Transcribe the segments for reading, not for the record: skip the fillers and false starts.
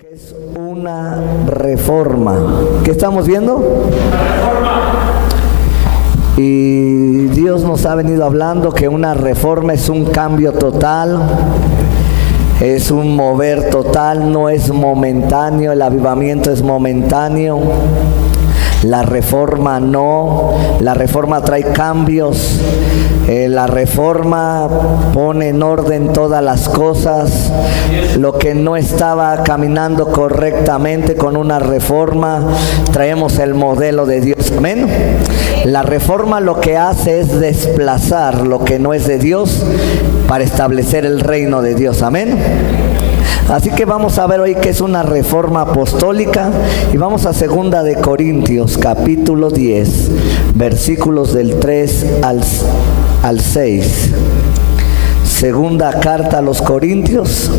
Que es una reforma. ¿Qué estamos viendo? Y Dios nos ha venido hablando que una reforma es un cambio total, es un mover total, no es momentáneo. El avivamiento es momentáneo, la reforma no. La reforma trae cambios, la reforma pone en orden todas las cosas. Lo que no estaba caminando correctamente, con una reforma traemos el modelo de Dios. Amén. La reforma lo que hace es desplazar lo que no es de Dios para establecer el reino de Dios. Amén. Así que vamos a ver hoy qué es una reforma apostólica, y vamos a 2 de Corintios capítulo 10 versículos del 3 al 6. Segunda carta a los Corintios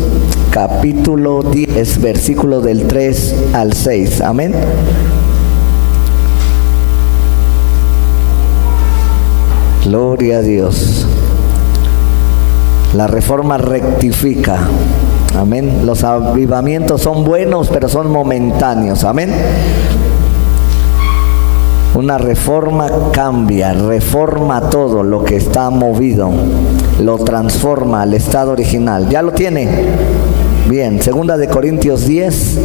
capítulo 10 versículo del 3 al 6. Amén. Gloria a Dios. La reforma rectifica. Amén. Los avivamientos son buenos, pero son momentáneos. Amén. Una reforma cambia, reforma todo lo que está movido, lo transforma al estado original. ¿Ya lo tiene? Bien, 2 de Corintios 10,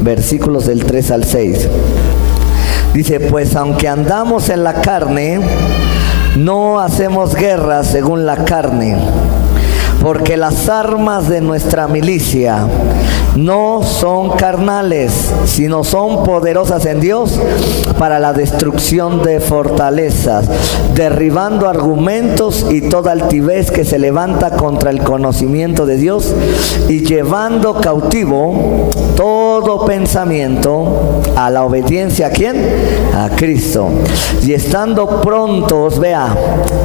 versículos del 3 al 6. Dice: pues aunque andamos en la carne, no hacemos guerra según la carne, porque las armas de nuestra milicia no son carnales, sino son poderosas en Dios para la destrucción de fortalezas, derribando argumentos y toda altivez que se levanta contra el conocimiento de Dios, y llevando cautivo todo pensamiento a la obediencia. ¿A quién? A Cristo. Y estando prontos, vea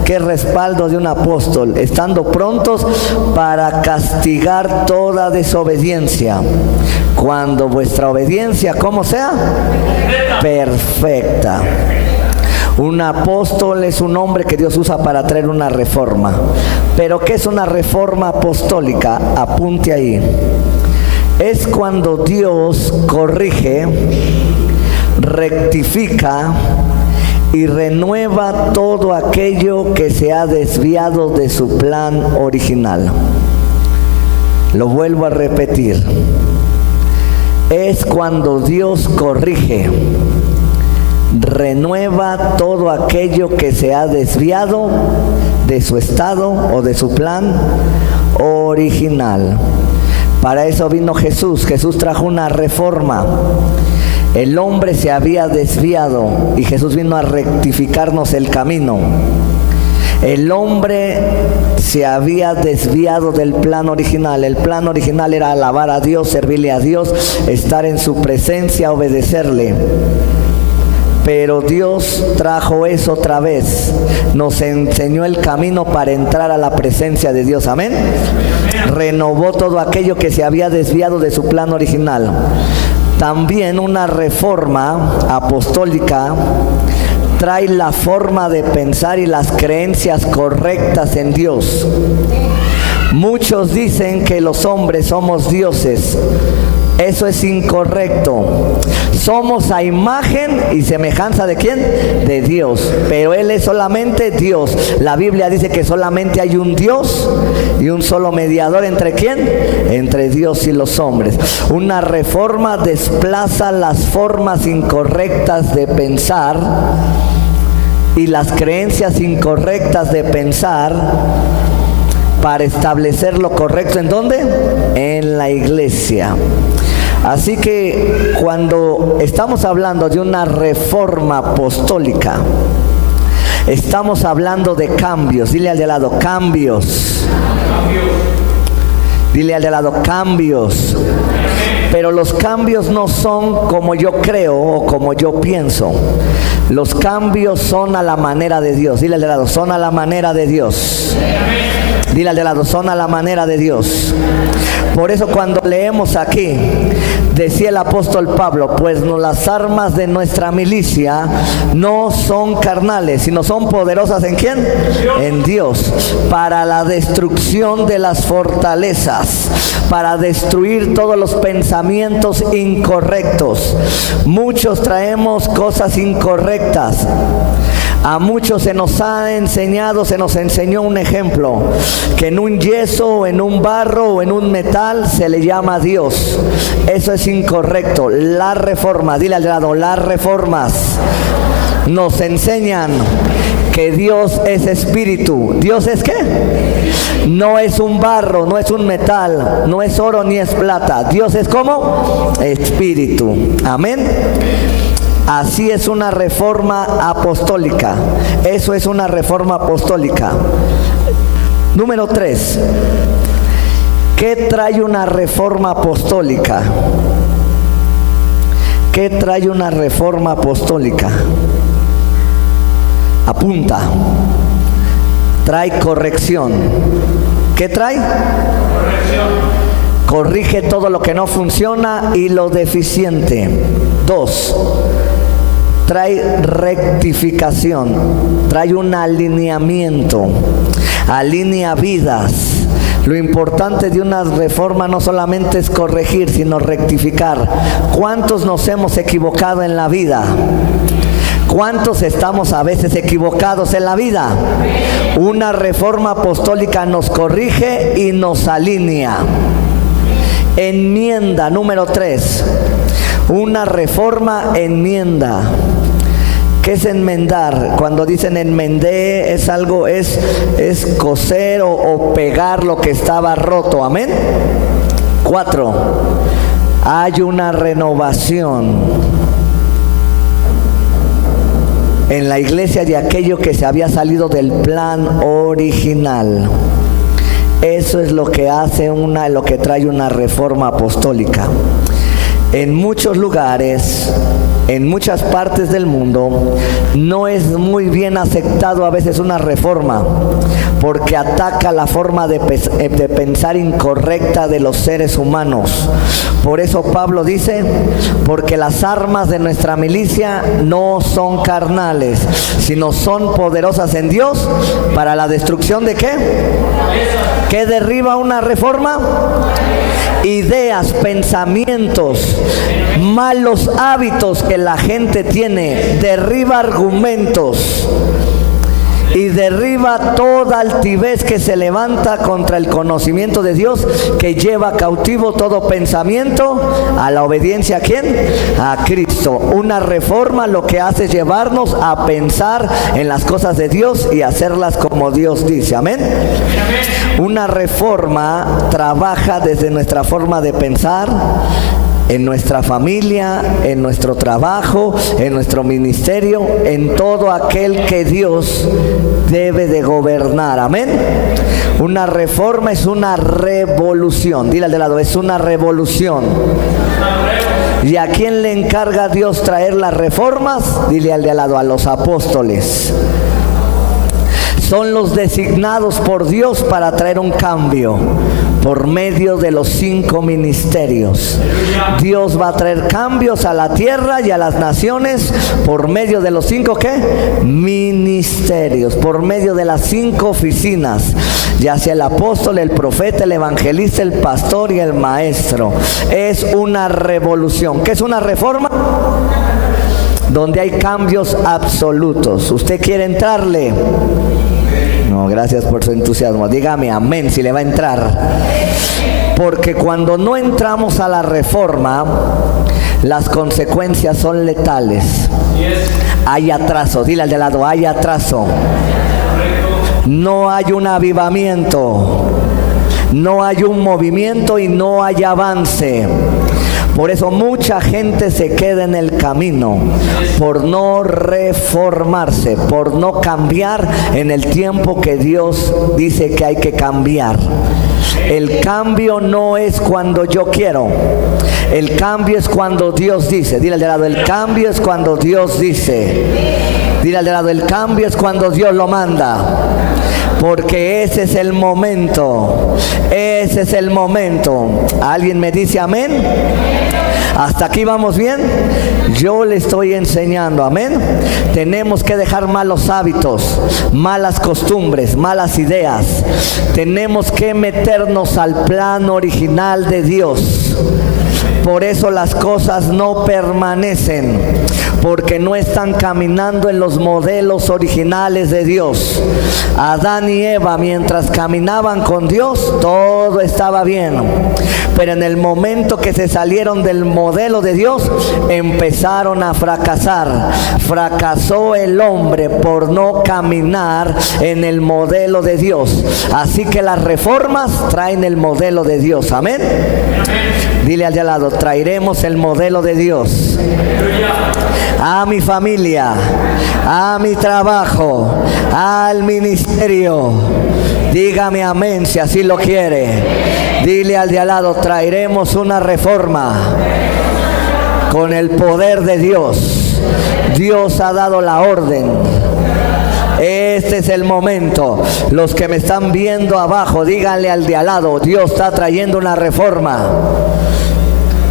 qué respaldo de un apóstol, estando prontos para castigar toda desobediencia, cuando vuestra obediencia, ¿cómo sea? Perfecta. Un apóstol es un hombre que Dios usa para traer una reforma. ¿Pero qué es una reforma apostólica? Apunte ahí. Es cuando Dios corrige, rectifica y renueva todo aquello que se ha desviado de su plan original. Lo vuelvo a repetir. Es cuando Dios corrige, renueva todo aquello que se ha desviado de su estado o de su plan original. Para eso vino Jesús. Jesús trajo una reforma. El hombre se había desviado y Jesús vino a rectificarnos el camino. El hombre se había desviado del plan original. El plan original era alabar a Dios, servirle a Dios, estar en su presencia, obedecerle. Pero Dios trajo eso otra vez. Nos enseñó el camino para entrar a la presencia de Dios. Amén. Renovó todo aquello que se había desviado de su plan original. También una reforma apostólica trae la forma de pensar y las creencias correctas en Dios. Muchos dicen que los hombres somos dioses. Eso es incorrecto. Somos a imagen y semejanza ¿de quién? De Dios. Pero Él es solamente Dios. La Biblia dice que solamente hay un Dios y un solo mediador. ¿Entre quién? Entre Dios y los hombres. Una reforma desplaza las formas incorrectas de pensar y las creencias incorrectas de pensar para establecer lo correcto. ¿En dónde? En la iglesia. Así que cuando estamos hablando de una reforma apostólica, estamos hablando de cambios. Dile al de lado, cambios. Dile al de lado, cambios. Pero los cambios no son como yo creo o como yo pienso. Los cambios son a la manera de Dios. Dile al de lado, son a la manera de Dios. Dile al de lado, son a la manera de Dios. Por eso cuando leemos aquí, Decía el apóstol Pablo, pues no, las armas de nuestra milicia no son carnales, sino son poderosas ¿en quién? En Dios, para la destrucción de las fortalezas, para destruir todos los pensamientos incorrectos. Muchos traemos cosas incorrectas. A muchos se nos ha enseñado, se nos enseñó un ejemplo, que en un yeso, en un barro o en un metal se le llama Dios. Eso es incorrecto. La reforma, dile al lado, las reformas nos enseñan que Dios es espíritu. ¿Dios es qué? No es un barro, no es un metal, no es oro ni es plata. Dios es como espíritu. Amén. Así es una reforma apostólica. Eso es una reforma apostólica. Número 3. ¿Qué trae una reforma apostólica? ¿Qué trae una reforma apostólica? Apunta. Trae corrección. ¿Qué trae? Corrección. Corrige todo lo que no funciona y lo deficiente. 2. Trae rectificación, trae un alineamiento, alinea vidas. Lo importante de una reforma no solamente es corregir, sino rectificar. ¿Cuántos nos hemos equivocado en la vida? ¿Cuántos estamos a veces equivocados en la vida? Una reforma apostólica nos corrige y nos alinea. Enmienda, número 3. Una reforma enmienda. ¿Qué es enmendar? Cuando dicen enmendé, es algo, es coser o pegar lo que estaba roto. Amén. 4. Hay una renovación en la iglesia de aquello que se había salido del plan original. Eso es lo que hace lo que trae una reforma apostólica. En muchos lugares, en muchas partes del mundo, no es muy bien aceptado a veces una reforma, porque ataca la forma de pensar incorrecta de los seres humanos. Por eso Pablo dice, porque las armas de nuestra milicia no son carnales, sino son poderosas en Dios para la destrucción ¿de qué? ¿Qué derriba una reforma? Ideas, pensamientos, malos hábitos que la gente tiene. Derriba argumentos y derriba toda altivez que se levanta contra el conocimiento de Dios, que lleva cautivo todo pensamiento a la obediencia ¿a quién? A Cristo. Una reforma lo que hace es llevarnos a pensar en las cosas de Dios y hacerlas como Dios dice. Amén. Una reforma trabaja desde nuestra forma de pensar, en nuestra familia, en nuestro trabajo, en nuestro ministerio, en todo aquel que Dios debe de gobernar. Amén. Una reforma es una revolución. Dile al de lado, es una revolución. ¿Y a quién le encarga Dios traer las reformas? Dile al de al lado, a los apóstoles. Son los designados por Dios para traer un cambio por medio de los 5 ministerios. Dios va a traer cambios a la tierra y a las naciones por medio de los 5 ¿qué? Ministerios, por medio de las 5 oficinas, ya sea el apóstol, el profeta, el evangelista, el pastor y el maestro. Es una revolución. ¿Qué es una reforma? Donde hay cambios absolutos. ¿Usted quiere entrarle? No, gracias por su entusiasmo. Dígame amén si le va a entrar. Porque cuando no entramos a la reforma, las consecuencias son letales. Hay atraso. Dile al de lado, hay atraso. No hay un avivamiento. No hay un movimiento y no hay avance. Por eso mucha gente se queda en el camino, por no reformarse, por no cambiar en el tiempo que Dios dice que hay que cambiar. El cambio no es cuando yo quiero, el cambio es cuando Dios dice. Dile al de lado, el cambio es cuando Dios dice. Dile al de lado, el cambio es cuando Dios lo manda. Porque ese es el momento. Ese es el momento. ¿Alguien me dice amén? ¿Hasta aquí vamos bien? Yo le estoy enseñando, amén. Tenemos que dejar malos hábitos, malas costumbres, malas ideas. Tenemos que meternos al plan original de Dios. Por eso las cosas no permanecen, porque no están caminando en los modelos originales de Dios. Adán y Eva, mientras caminaban con Dios, todo estaba bien. Pero en el momento que se salieron del modelo de Dios, empezaron a fracasar. Fracasó el hombre por no caminar en el modelo de Dios. Así que las reformas traen el modelo de Dios. Amén. Dile al de al lado, traeremos el modelo de Dios a mi familia, a mi trabajo, al ministerio. Dígame amén si así lo quiere. Dile al de al lado, traeremos una reforma con el poder de Dios. Dios ha dado la orden. Este es el momento. Los que me están viendo abajo, díganle al de al lado, Dios está trayendo una reforma.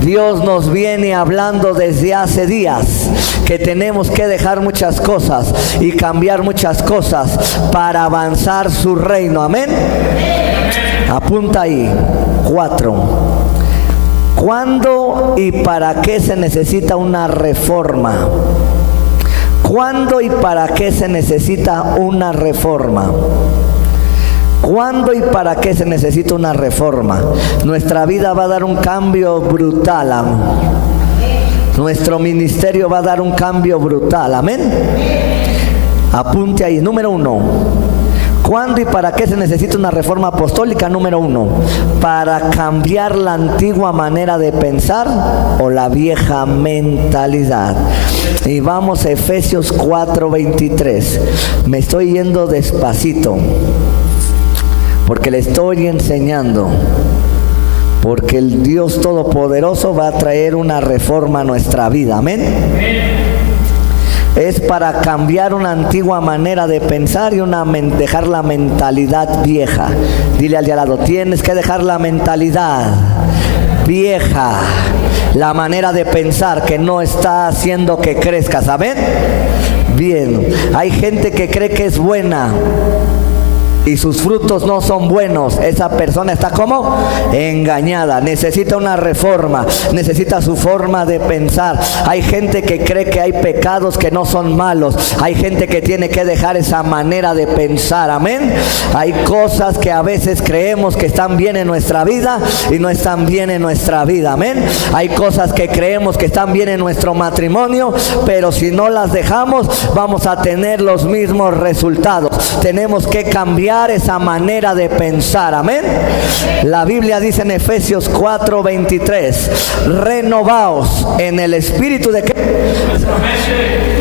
Dios nos viene hablando desde hace días que tenemos que dejar muchas cosas y cambiar muchas cosas para avanzar su reino. Amén. Apunta ahí. 4. ¿Cuándo y para qué se necesita una reforma? ¿Cuándo y para qué se necesita una reforma? ¿Cuándo y para qué se necesita una reforma? Nuestra vida va a dar un cambio brutal. Amén. Nuestro ministerio va a dar un cambio brutal. Amén. Apunte ahí. Número 1. ¿Cuándo y para qué se necesita una reforma apostólica? Número 1. Para cambiar la antigua manera de pensar o la vieja mentalidad. Y vamos a Efesios 4:23. Me estoy yendo despacito, porque le estoy enseñando, porque el Dios Todopoderoso va a traer una reforma a nuestra vida. Amén. Es para cambiar una antigua manera de pensar y dejar la mentalidad vieja. Dile al de al lado, tienes que dejar la mentalidad vieja, la manera de pensar que no está haciendo que crezcas. ¿Amén? Bien, hay gente que cree que es buena y sus frutos no son buenos. Esa persona está como engañada. Necesita una reforma, necesita su forma de pensar. Hay gente que cree que hay pecados que no son malos. Hay gente que tiene que dejar esa manera de pensar. Amén. Hay cosas que a veces creemos que están bien en nuestra vida y no están bien en nuestra vida. Amén. Hay cosas que creemos que están bien en nuestro matrimonio, pero si no las dejamos vamos a tener los mismos resultados. Tenemos que cambiar esa manera de pensar. Amén. La Biblia dice en Efesios 4:23, renovaos en el espíritu de ¿qué?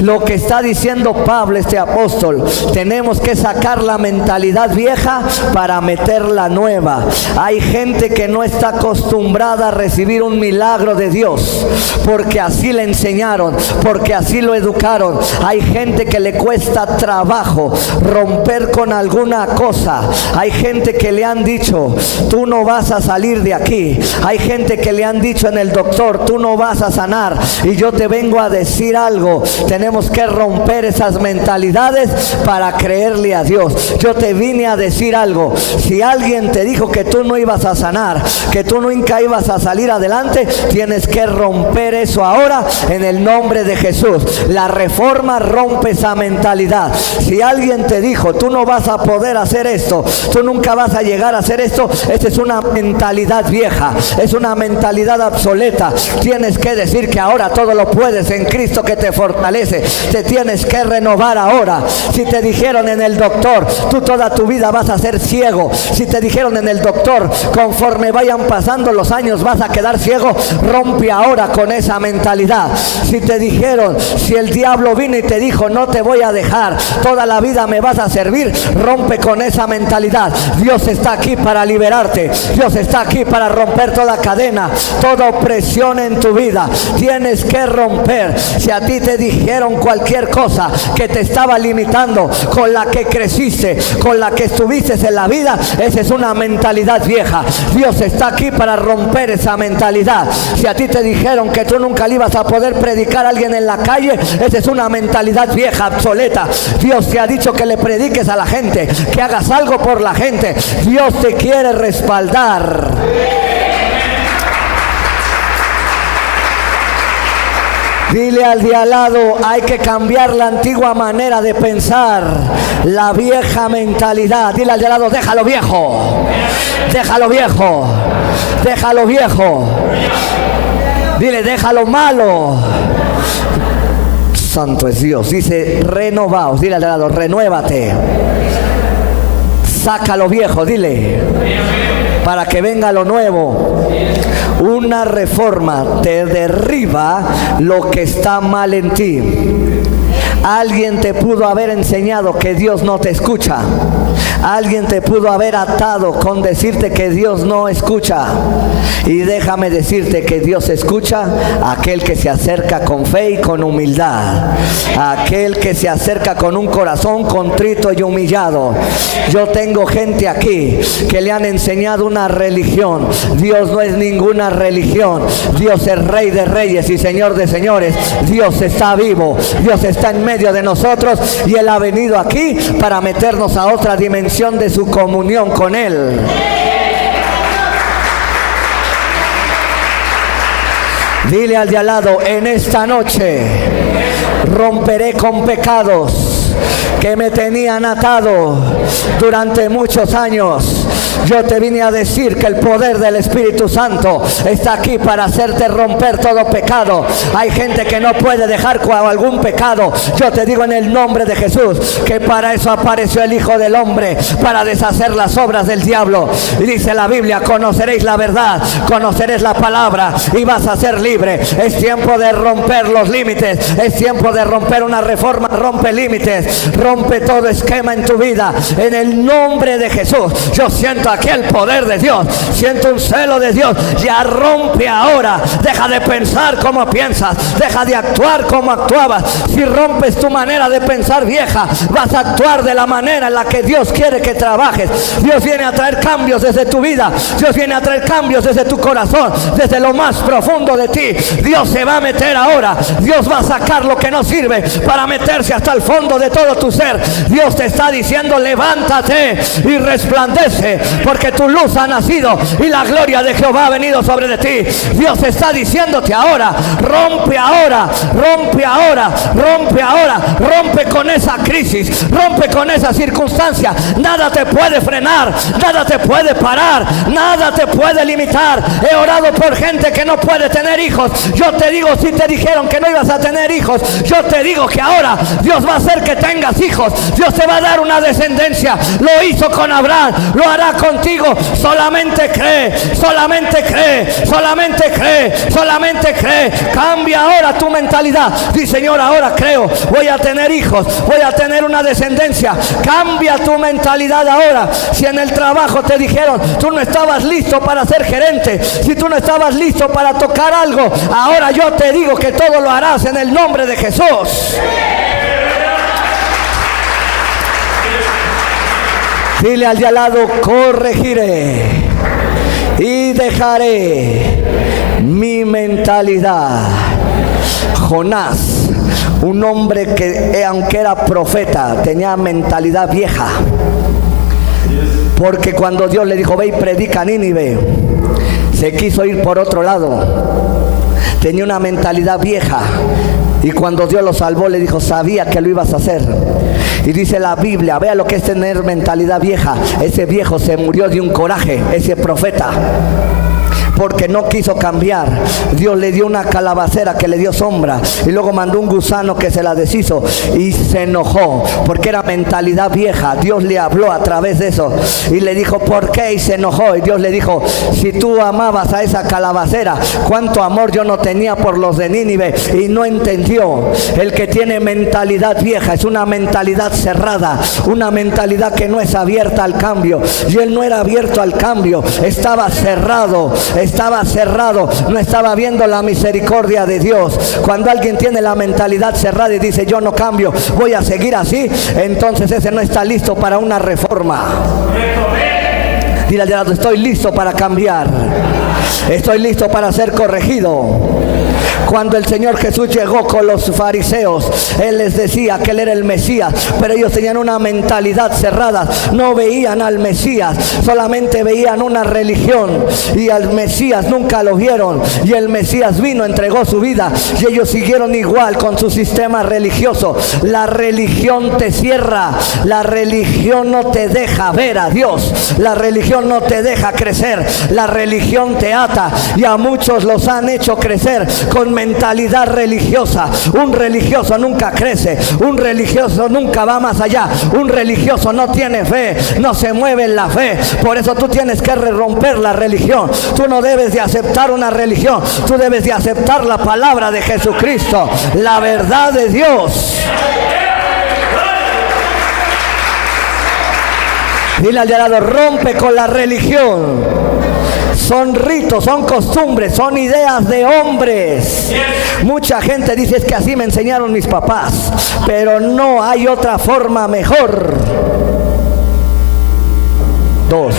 Lo que está diciendo Pablo, este apóstol, tenemos que sacar la mentalidad vieja para meter la nueva. Hay gente que no está acostumbrada a recibir un milagro de Dios porque así le enseñaron, porque así lo educaron. Hay gente que le cuesta trabajo romper con alguna cosa. Hay gente que le han dicho, tú no vas a salir de aquí. Hay gente que le han dicho en el doctor, tú no vas a sanar. Y yo te vengo a decir algo, tenemos que romper esas mentalidades para creerle a Dios. Yo te vine a decir algo, si alguien te dijo que tú no ibas a sanar, que tú nunca ibas a salir adelante, tienes que romper eso ahora en el nombre de Jesús. La reforma rompe esa mentalidad. Si alguien te dijo, tú no vas a poder hacer esto, tú nunca vas a llegar a hacer esto, esta es una mentalidad vieja, es una mentalidad obsoleta. Tienes que decir que ahora todo lo puedes en Cristo que te fortalece. Te tienes que renovar ahora. Si te dijeron en el doctor, tú toda tu vida vas a ser ciego. Si te dijeron en el doctor, conforme vayan pasando los años vas a quedar ciego, rompe ahora con esa mentalidad. Si te dijeron, si el diablo vino y te dijo, no te voy a dejar, toda la vida me vas a servir, rompe con con esa mentalidad. Dios está aquí para liberarte. Dios está aquí para romper toda cadena, toda opresión en tu vida. Tienes que romper. Si a ti te dijeron cualquier cosa que te estaba limitando, con la que creciste, con la que estuviste en la vida, esa es una mentalidad vieja. Dios está aquí para romper esa mentalidad. Si a ti te dijeron que tú nunca le ibas a poder predicar a alguien en la calle, esa es una mentalidad vieja, obsoleta. Dios te ha dicho que le prediques a la gente, que hagas algo por la gente. Dios te quiere respaldar. Dile al de al lado, hay que cambiar la antigua manera de pensar, la vieja mentalidad. Dile al de al lado, déjalo viejo, déjalo viejo, déjalo viejo. Dile, déjalo malo. Santo es Dios. Dice, renovaos. Dile al de al lado, renuévate. Saca lo viejo, dile, para que venga lo nuevo. Una reforma te derriba lo que está mal en ti. Alguien te pudo haber enseñado que Dios no te escucha. Alguien te pudo haber atado con decirte que Dios no escucha. Y déjame decirte que Dios escucha a aquel que se acerca con fe y con humildad. A aquel que se acerca con un corazón contrito y humillado. Yo tengo gente aquí que le han enseñado una religión. Dios no es ninguna religión. Dios es Rey de reyes y Señor de señores. Dios está vivo. Dios está en medio de nosotros y Él ha venido aquí para meternos a otra dimensión de su comunión con Él. Dile al de al lado, en esta noche romperé con pecados que me tenían atado durante muchos años. Yo te vine a decir que el poder del Espíritu Santo está aquí para hacerte romper todo pecado. Hay gente que no puede dejar algún pecado. Yo te digo en el nombre de Jesús que para eso apareció el Hijo del Hombre, para deshacer las obras del diablo. Y dice la Biblia, conoceréis la verdad, conoceréis la palabra y vas a ser libre. Es tiempo de romper los límites. Es tiempo de romper una reforma. Rompe límites, rompe todo esquema en tu vida. En el nombre de Jesús, yo siento aquí el poder de Dios, siento un celo de Dios. Ya rompe ahora. Deja de pensar como piensas, deja de actuar como actuabas. Si rompes tu manera de pensar vieja, vas a actuar de la manera en la que Dios quiere que trabajes. Dios viene a traer cambios desde tu vida. Dios viene a traer cambios desde tu corazón, desde lo más profundo de ti. Dios se va a meter ahora. Dios va a sacar lo que no sirve para meterse hasta el fondo de todo tu ser. Dios te está diciendo, levántate y resplandece, porque tu luz ha nacido y la gloria de Jehová ha venido sobre de ti. Dios está diciéndote ahora, rompe ahora, rompe ahora, rompe ahora, rompe con esa crisis, rompe con esa circunstancia. Nada te puede frenar, nada te puede parar, nada te puede limitar. He orado por gente que no puede tener hijos. Yo te digo, si te dijeron que no ibas a tener hijos, yo te digo que ahora Dios va a hacer que tengas hijos. Dios te va a dar una descendencia. Lo hizo con Abraham, lo hará contigo. Solamente cree, solamente cree, solamente cree, solamente cree. Cambia ahora tu mentalidad. Dice, Señor, ahora creo, voy a tener hijos, voy a tener una descendencia. Cambia tu mentalidad ahora. Si en el trabajo te dijeron, tú no estabas listo para ser gerente, si tú no estabas listo para tocar algo, ahora yo te digo que todo lo harás en el nombre de Jesús. Dile al de al lado, corregiré y dejaré mi mentalidad. Jonás, un hombre que aunque era profeta, tenía mentalidad vieja. Porque cuando Dios le dijo, ve y predica a Nínive, se quiso ir por otro lado. Tenía una mentalidad vieja. Y cuando Dios lo salvó, le dijo, sabía que lo ibas a hacer. Y dice la Biblia, vea lo que es tener mentalidad vieja. Ese viejo se murió de un coraje, ese profeta. porque no quiso cambiar. Dios le dio una calabacera que le dio sombra, y luego mandó un gusano que se la deshizo, y se enojó porque era mentalidad vieja. Dios le habló a través de eso y le dijo ¿por qué? Y se enojó, y Dios le dijo: si tú amabas a esa calabacera, cuánto amor yo no tenía por los de Nínive. Y no entendió. El que tiene mentalidad vieja es una mentalidad cerrada, una mentalidad que no es abierta al cambio, y él no era abierto al cambio, estaba cerrado, no estaba viendo la misericordia de Dios. Cuando alguien tiene la mentalidad cerrada y dice yo no cambio, voy a seguir así, entonces ese no está listo para una reforma. Dile al de al lado: estoy listo para cambiar, estoy listo para ser corregido. Cuando el Señor Jesús llegó con los fariseos, Él les decía que Él era el Mesías, pero ellos tenían una mentalidad cerrada, no veían al Mesías, solamente veían una religión, y al Mesías nunca lo vieron. Y el Mesías vino, entregó su vida, y ellos siguieron igual con su sistema religioso. La religión te cierra, la religión no te deja ver a Dios, la religión no te deja crecer, la religión te ata, y a muchos los han hecho crecer con mentalidad religiosa. Un religioso nunca crece, un religioso nunca va más allá, un religioso no tiene fe, no se mueve en la fe. Por eso tú tienes que romper la religión. Tú no debes de aceptar una religión, tú debes de aceptar la palabra de Jesucristo, la verdad de Dios. Dile al de al lado: rompe con la religión. Son ritos, son costumbres, son ideas de hombres. Mucha gente dice: es que así me enseñaron mis papás, pero no hay otra forma mejor. Dos.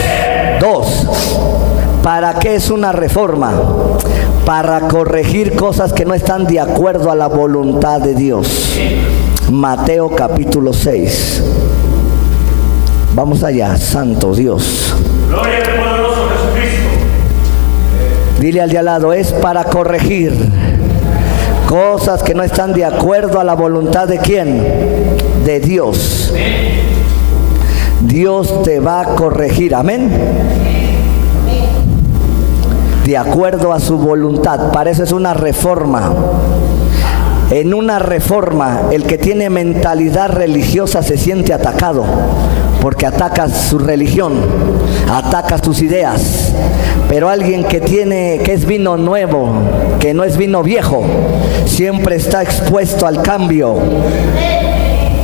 ¿Para qué es una reforma? Para corregir cosas que no están de acuerdo a la voluntad de Dios. Mateo capítulo 6. Vamos allá, santo Dios. Gloria al poderoso Jesucristo. Dile al de al lado: es para corregir cosas que no están de acuerdo a la voluntad de ¿quién? De Dios. Dios te va a corregir, amén, de acuerdo a su voluntad. Para eso es una reforma. En una reforma, el que tiene mentalidad religiosa se siente atacado, porque atacas su religión, atacas tus ideas. Pero alguien que es vino nuevo, que no es vino viejo, siempre está expuesto al cambio.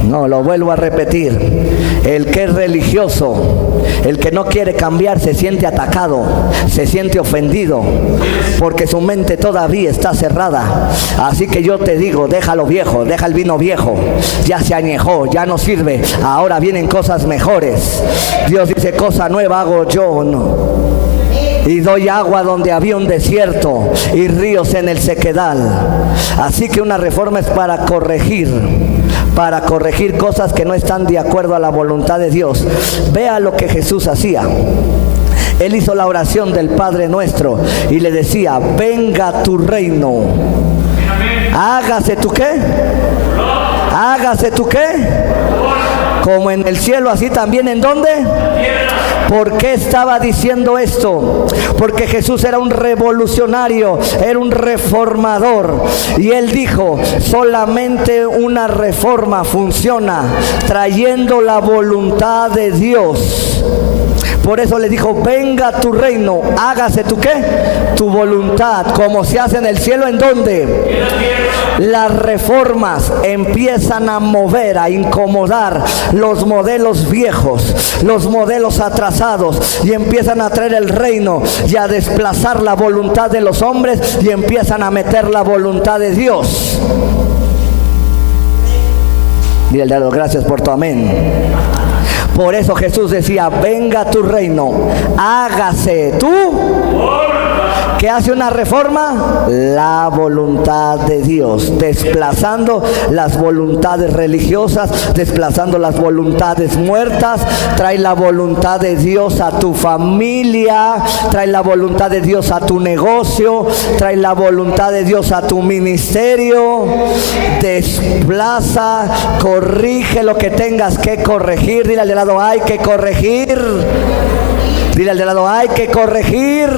No, lo vuelvo a repetir. El que es religioso, el que no quiere cambiar, se siente atacado, se siente ofendido, porque su mente todavía está cerrada. Así que yo te digo: deja lo viejo, deja el vino viejo, ya se añejó, ya no sirve, ahora vienen cosas mejores. Dios dice: cosa nueva hago yo, no. Y doy agua donde había un desierto y ríos en el sequedal. Así que una reforma es para corregir cosas que no están de acuerdo a la voluntad de Dios. Vea lo que Jesús hacía. Él hizo la oración del Padre Nuestro y le decía: venga tu reino, hágase tu qué, hágase tu qué, como en el cielo, así también en ¿dónde? ¿Por qué estaba diciendo esto? Porque Jesús era un revolucionario, era un reformador. Y Él dijo: solamente una reforma funciona trayendo la voluntad de Dios. Por eso le dijo: venga tu reino, hágase tu qué, tu voluntad, como se hace en el cielo. ¿En dónde? Las reformas empiezan a mover, a incomodar los modelos viejos, los modelos atrasados, y empiezan a traer el reino y a desplazar la voluntad de los hombres, y empiezan a meter la voluntad de Dios. Dile al de al lado: gracias por tu amén. Por eso Jesús decía: venga tu reino, hágase tu. ¿Qué hace una reforma? La voluntad de Dios, desplazando las voluntades religiosas, desplazando las voluntades muertas. Trae la voluntad de Dios a tu familia, trae la voluntad de Dios a tu negocio, trae la voluntad de Dios a tu ministerio. Desplaza, corrige lo que tengas que corregir. Dile al de lado: hay que corregir. Dile al de lado: hay que corregir.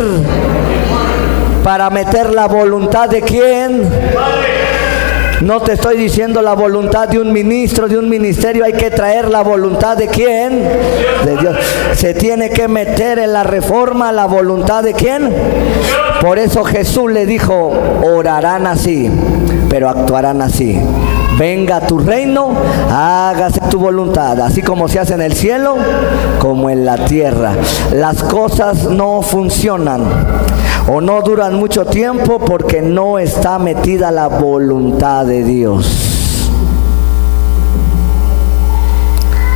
Para meter la voluntad de quién. No te estoy diciendo la voluntad de un ministro, de un ministerio. Hay que traer la voluntad de quién. De Dios. Se tiene que meter en la reforma la voluntad de quién. Por eso Jesús le dijo, orarán así, pero actuarán así. Venga tu reino, hágase tu voluntad, así como se hace en el cielo, como en la tierra. Las cosas no funcionan o no duran mucho tiempo porque no está metida la voluntad de Dios.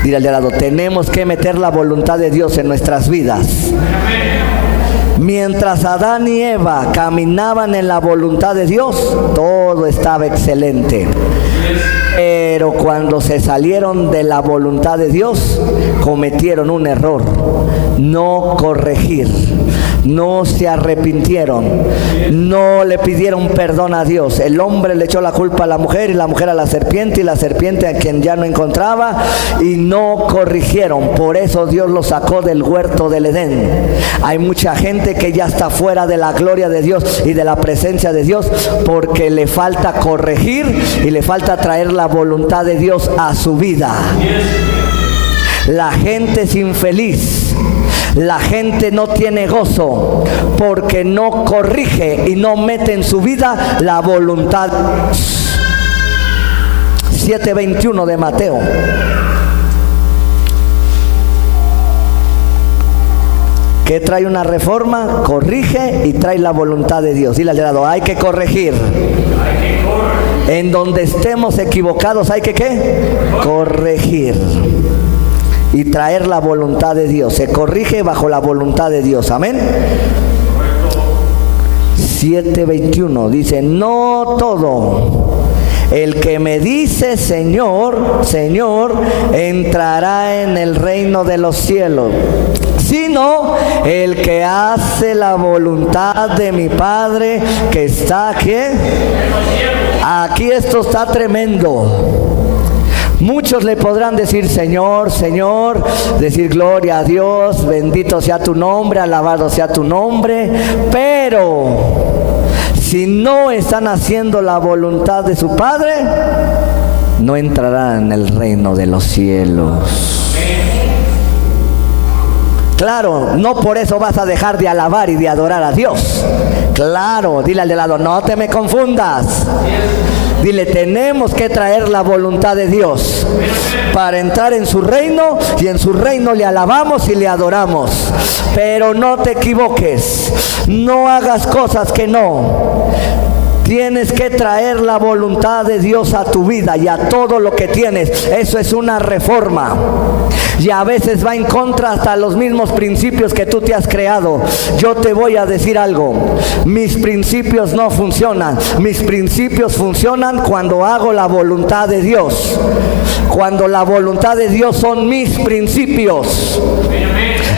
Dile al de al lado, tenemos que meter la voluntad de Dios en nuestras vidas. Mientras Adán y Eva caminaban en la voluntad de Dios, todo estaba excelente. Pero cuando se salieron de la voluntad de Dios, cometieron un error: no corregir. No se arrepintieron, no le pidieron perdón a Dios. El hombre le echó la culpa a la mujer y la mujer a la serpiente y la serpiente a quien ya no encontraba, y no corrigieron. Por eso Dios los sacó del huerto del Edén. Hay mucha gente que ya está fuera de la gloria de Dios y de la presencia de Dios porque le falta corregir y le falta traer la voluntad de Dios a su vida. La gente es infeliz. La gente no tiene gozo porque no corrige y no mete en su vida la voluntad. 7:21 de Mateo. ¿Qué trae una reforma? Corrige y trae la voluntad de Dios. Dile al lado, hay que corregir. En donde estemos equivocados hay que ¿qué? Corregir. Y traer la voluntad de Dios. Se corrige bajo la voluntad de Dios. Amén. 7:21 dice, no todo el que me dice Señor, Señor, entrará en el reino de los cielos, sino el que hace la voluntad de mi Padre que está aquí. Aquí esto está tremendo. Muchos le podrán decir Señor, Señor, decir gloria a Dios, bendito sea tu nombre, alabado sea tu nombre, pero si no están haciendo la voluntad de su Padre, no entrarán en el reino de los cielos. Claro, no por eso vas a dejar de alabar y de adorar a Dios. Claro, dile al de lado, no te me confundas. Dile, tenemos que traer la voluntad de Dios para entrar en su reino, y en su reino le alabamos y le adoramos. Pero no te equivoques, no hagas cosas que no. Tienes que traer la voluntad de Dios a tu vida y a todo lo que tienes. Eso es una reforma. Y a veces va en contra hasta los mismos principios que tú te has creado. Yo te voy a decir algo. Mis principios no funcionan. Mis principios funcionan cuando hago la voluntad de Dios. Cuando la voluntad de Dios son mis principios.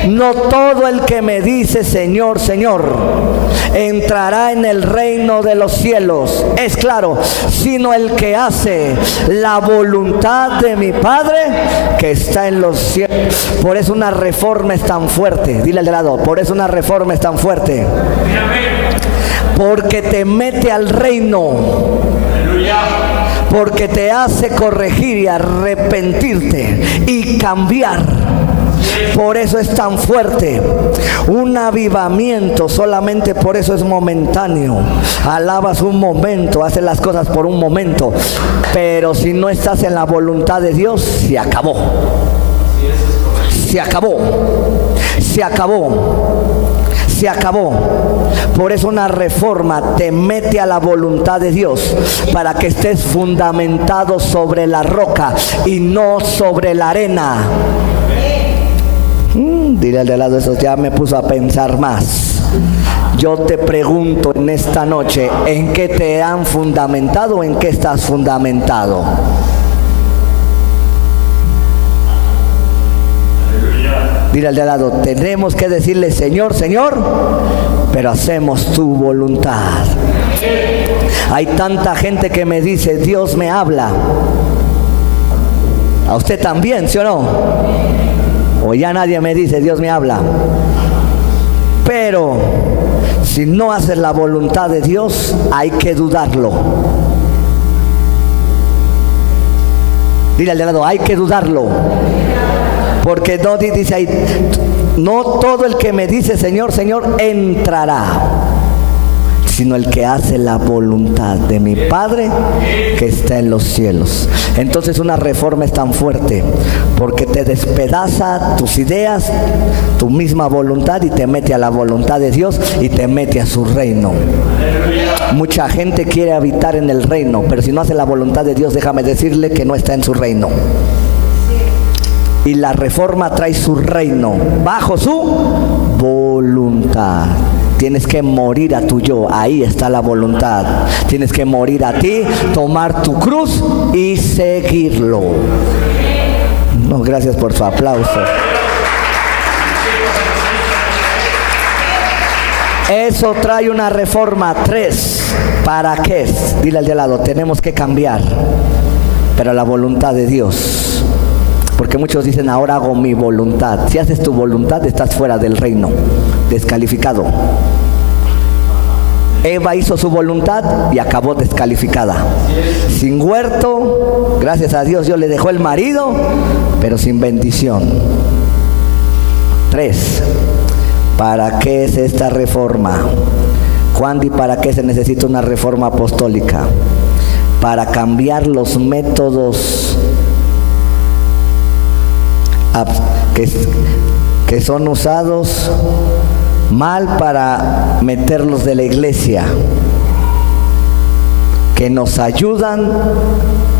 No todo el que me dice Señor, Señor, entrará en el reino de los cielos, es claro, sino el que hace la voluntad de mi Padre que está en los cielos. Por eso una reforma es tan fuerte. Dile al de lado, por eso una reforma es tan fuerte. Porque te mete al reino. Porque te hace corregir y arrepentirte y cambiar. Por eso es tan fuerte. Un avivamiento solamente por eso es momentáneo. Alabas un momento, haces las cosas por un momento, pero si no estás en la voluntad de Dios, se acabó. Se acabó. Se acabó. Se acabó. Por eso una reforma te mete a la voluntad de Dios para que estés fundamentado sobre la roca y no sobre la arena. Dile al de lado, eso ya me puso a pensar más. Yo te pregunto en esta noche, ¿en qué te han fundamentado o en qué estás fundamentado? Dile al de lado, tenemos que decirle Señor, Señor, pero hacemos tu voluntad. Hay tanta gente que me dice, Dios me habla. ¿A usted también, sí o no? O ya nadie me dice, Dios me habla. Pero Si no haces la voluntad de Dios, hay que dudarlo. Dile al de lado, hay que dudarlo. Porque no dice ahí, no todo el que me dice Señor, Señor, entrará, sino el que hace la voluntad de mi Padre que está en los cielos. Entonces una reforma es tan fuerte porque te despedaza tus ideas, tu misma voluntad, y te mete a la voluntad de Dios y te mete a su reino. Mucha gente quiere habitar en el reino, pero si no hace la voluntad de Dios, déjame decirle que no está en su reino. Y la reforma trae su reino bajo su voluntad. Tienes que morir a tu yo, ahí está la voluntad. Tienes que morir a ti, tomar tu cruz y seguirlo. No, gracias por su aplauso. Eso trae una reforma. 3, ¿para qué? Dile al de al lado, tenemos que cambiar, pero la voluntad de Dios. Porque muchos dicen, ahora hago mi voluntad. Si haces tu voluntad, estás fuera del reino, descalificado. Eva hizo su voluntad y acabó descalificada. Sin huerto, gracias a Dios, Dios le dejó el marido, pero sin bendición. 3, ¿para qué es esta reforma? Juan, ¿y para qué se necesita una reforma apostólica? Para cambiar los métodos que son usados mal para meterlos de la iglesia, que nos ayudan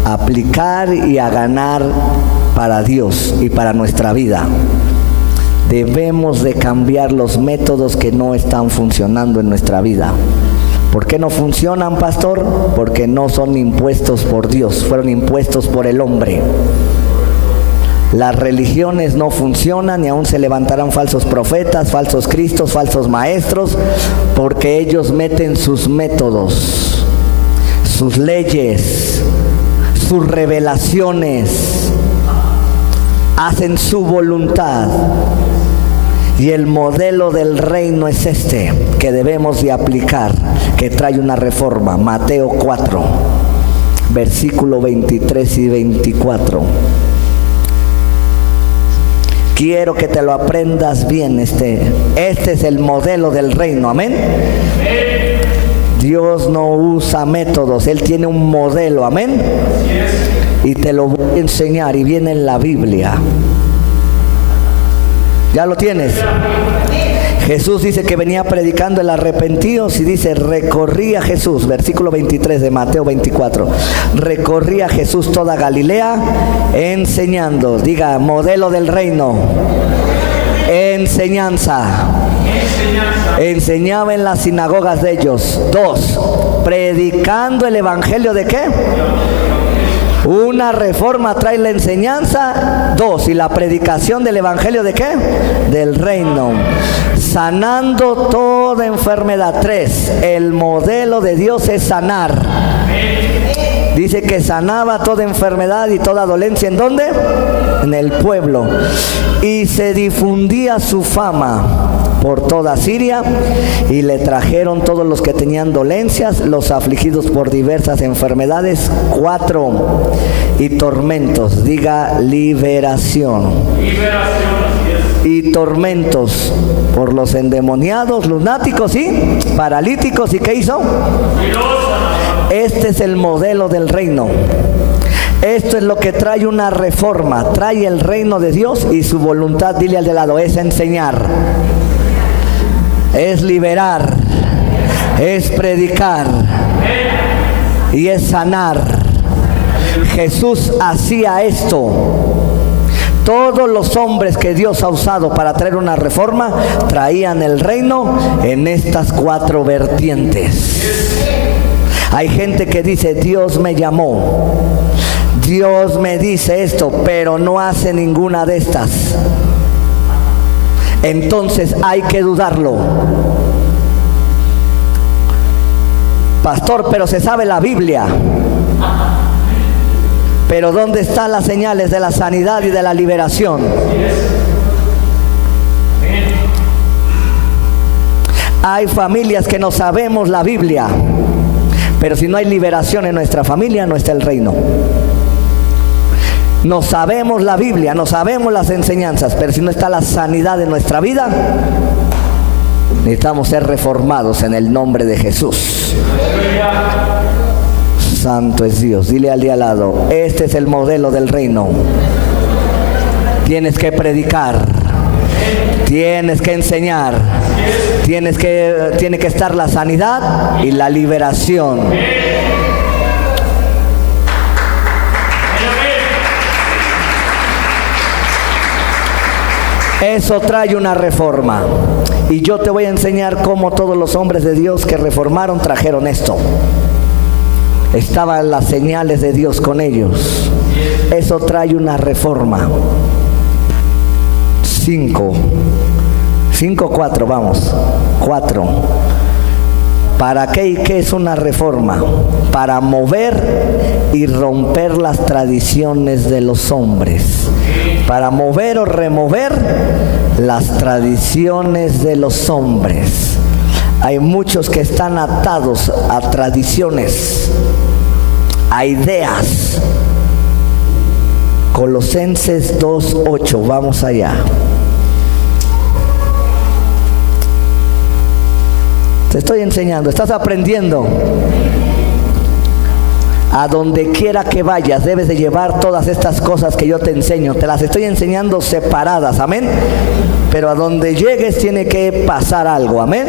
a aplicar y a ganar para Dios y para nuestra vida. Debemos de cambiar los métodos que no están funcionando en nuestra vida. ¿Por qué no funcionan, pastor? Porque no son impuestos por Dios, fueron impuestos por el hombre. Las religiones no funcionan y aún se levantarán falsos profetas, falsos cristos, falsos maestros, porque ellos meten sus métodos, sus leyes, sus revelaciones, hacen su voluntad. Y el modelo del reino es este, que debemos de aplicar, que trae una reforma. Mateo 4, versículo 23 y 24. Quiero que te lo aprendas bien. Este es el modelo del reino, amén. Dios no usa métodos, Él tiene un modelo, amén. Y te lo voy a enseñar, y viene en la Biblia. ¿Ya lo tienes? Jesús dice que venía predicando el arrepentidos, y dice, recorría Jesús, versículo 23 de Mateo 24, recorría Jesús toda Galilea enseñando. Diga, modelo del reino. Enseñanza. Enseñaba en las sinagogas de ellos. 2, predicando el evangelio ¿de qué? Una reforma trae la enseñanza. 2, y la predicación del evangelio ¿de qué? Del reino. Sanando toda enfermedad. 3, el modelo de Dios es sanar. Dice que sanaba toda enfermedad y toda dolencia. ¿En dónde? En el pueblo. Y se difundía su fama por toda Siria, y le trajeron todos los que tenían dolencias, los afligidos por diversas enfermedades. 4, y tormentos. Diga, liberación. Y tormentos por los endemoniados, lunáticos y paralíticos. ¿Y qué hizo? Este es el modelo del reino. Esto es lo que trae una reforma. Trae el reino de Dios, y su voluntad, dile al de lado, es enseñar, es liberar, es predicar y es sanar. Jesús hacía esto. Todos los hombres que Dios ha usado para traer una reforma traían el reino en estas 4 vertientes. Hay gente que dice, Dios me llamó, Dios me dice esto, pero no hace ninguna de estas. Entonces hay que dudarlo. Pastor, pero se sabe la Biblia. Pero ¿dónde están las señales de la sanidad y de la liberación? Hay familias que no sabemos la Biblia, pero si no hay liberación en nuestra familia, no está el reino. No sabemos la Biblia, no sabemos las enseñanzas, pero si no está la sanidad en nuestra vida, necesitamos ser reformados en el nombre de Jesús. Santo es Dios. Dile al de al lado, este es el modelo del reino. Tienes que predicar, tienes que enseñar, tiene que estar la sanidad y la liberación. Eso trae una reforma. Y yo te voy a enseñar cómo todos los hombres de Dios que reformaron trajeron esto. Estaban las señales de Dios con ellos. Eso trae una reforma. 4, vamos. 4. ¿Para qué y qué es una reforma? Para mover y romper las tradiciones de los hombres. Para mover o remover las tradiciones de los hombres. Hay muchos que están atados a tradiciones, a ideas. Colosenses 2:8, vamos allá. Te estoy enseñando, estás aprendiendo. A donde quiera que vayas, debes de llevar todas estas cosas que yo te enseño. Te las estoy enseñando separadas, amén. Pero a donde llegues tiene que pasar algo, amén.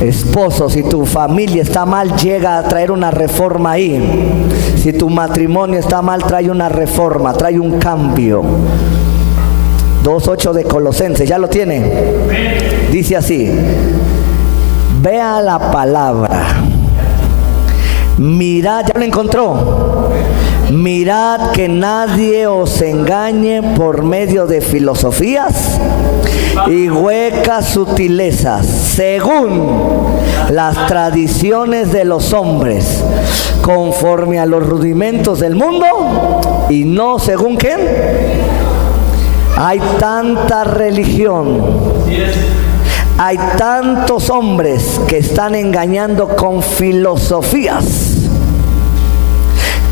Esposo, si tu familia está mal, llega a traer una reforma ahí. Si tu matrimonio está mal, trae una reforma, trae un cambio. 2:8 de Colosenses, ¿ya lo tiene? Dice así: vea la palabra. Mirad, ¿ya lo encontró? Mirad que nadie os engañe por medio de filosofías y huecas sutilezas, según las tradiciones de los hombres, conforme a los rudimentos del mundo, y no según quién. Hay tanta religión, hay tantos hombres que están engañando con filosofías,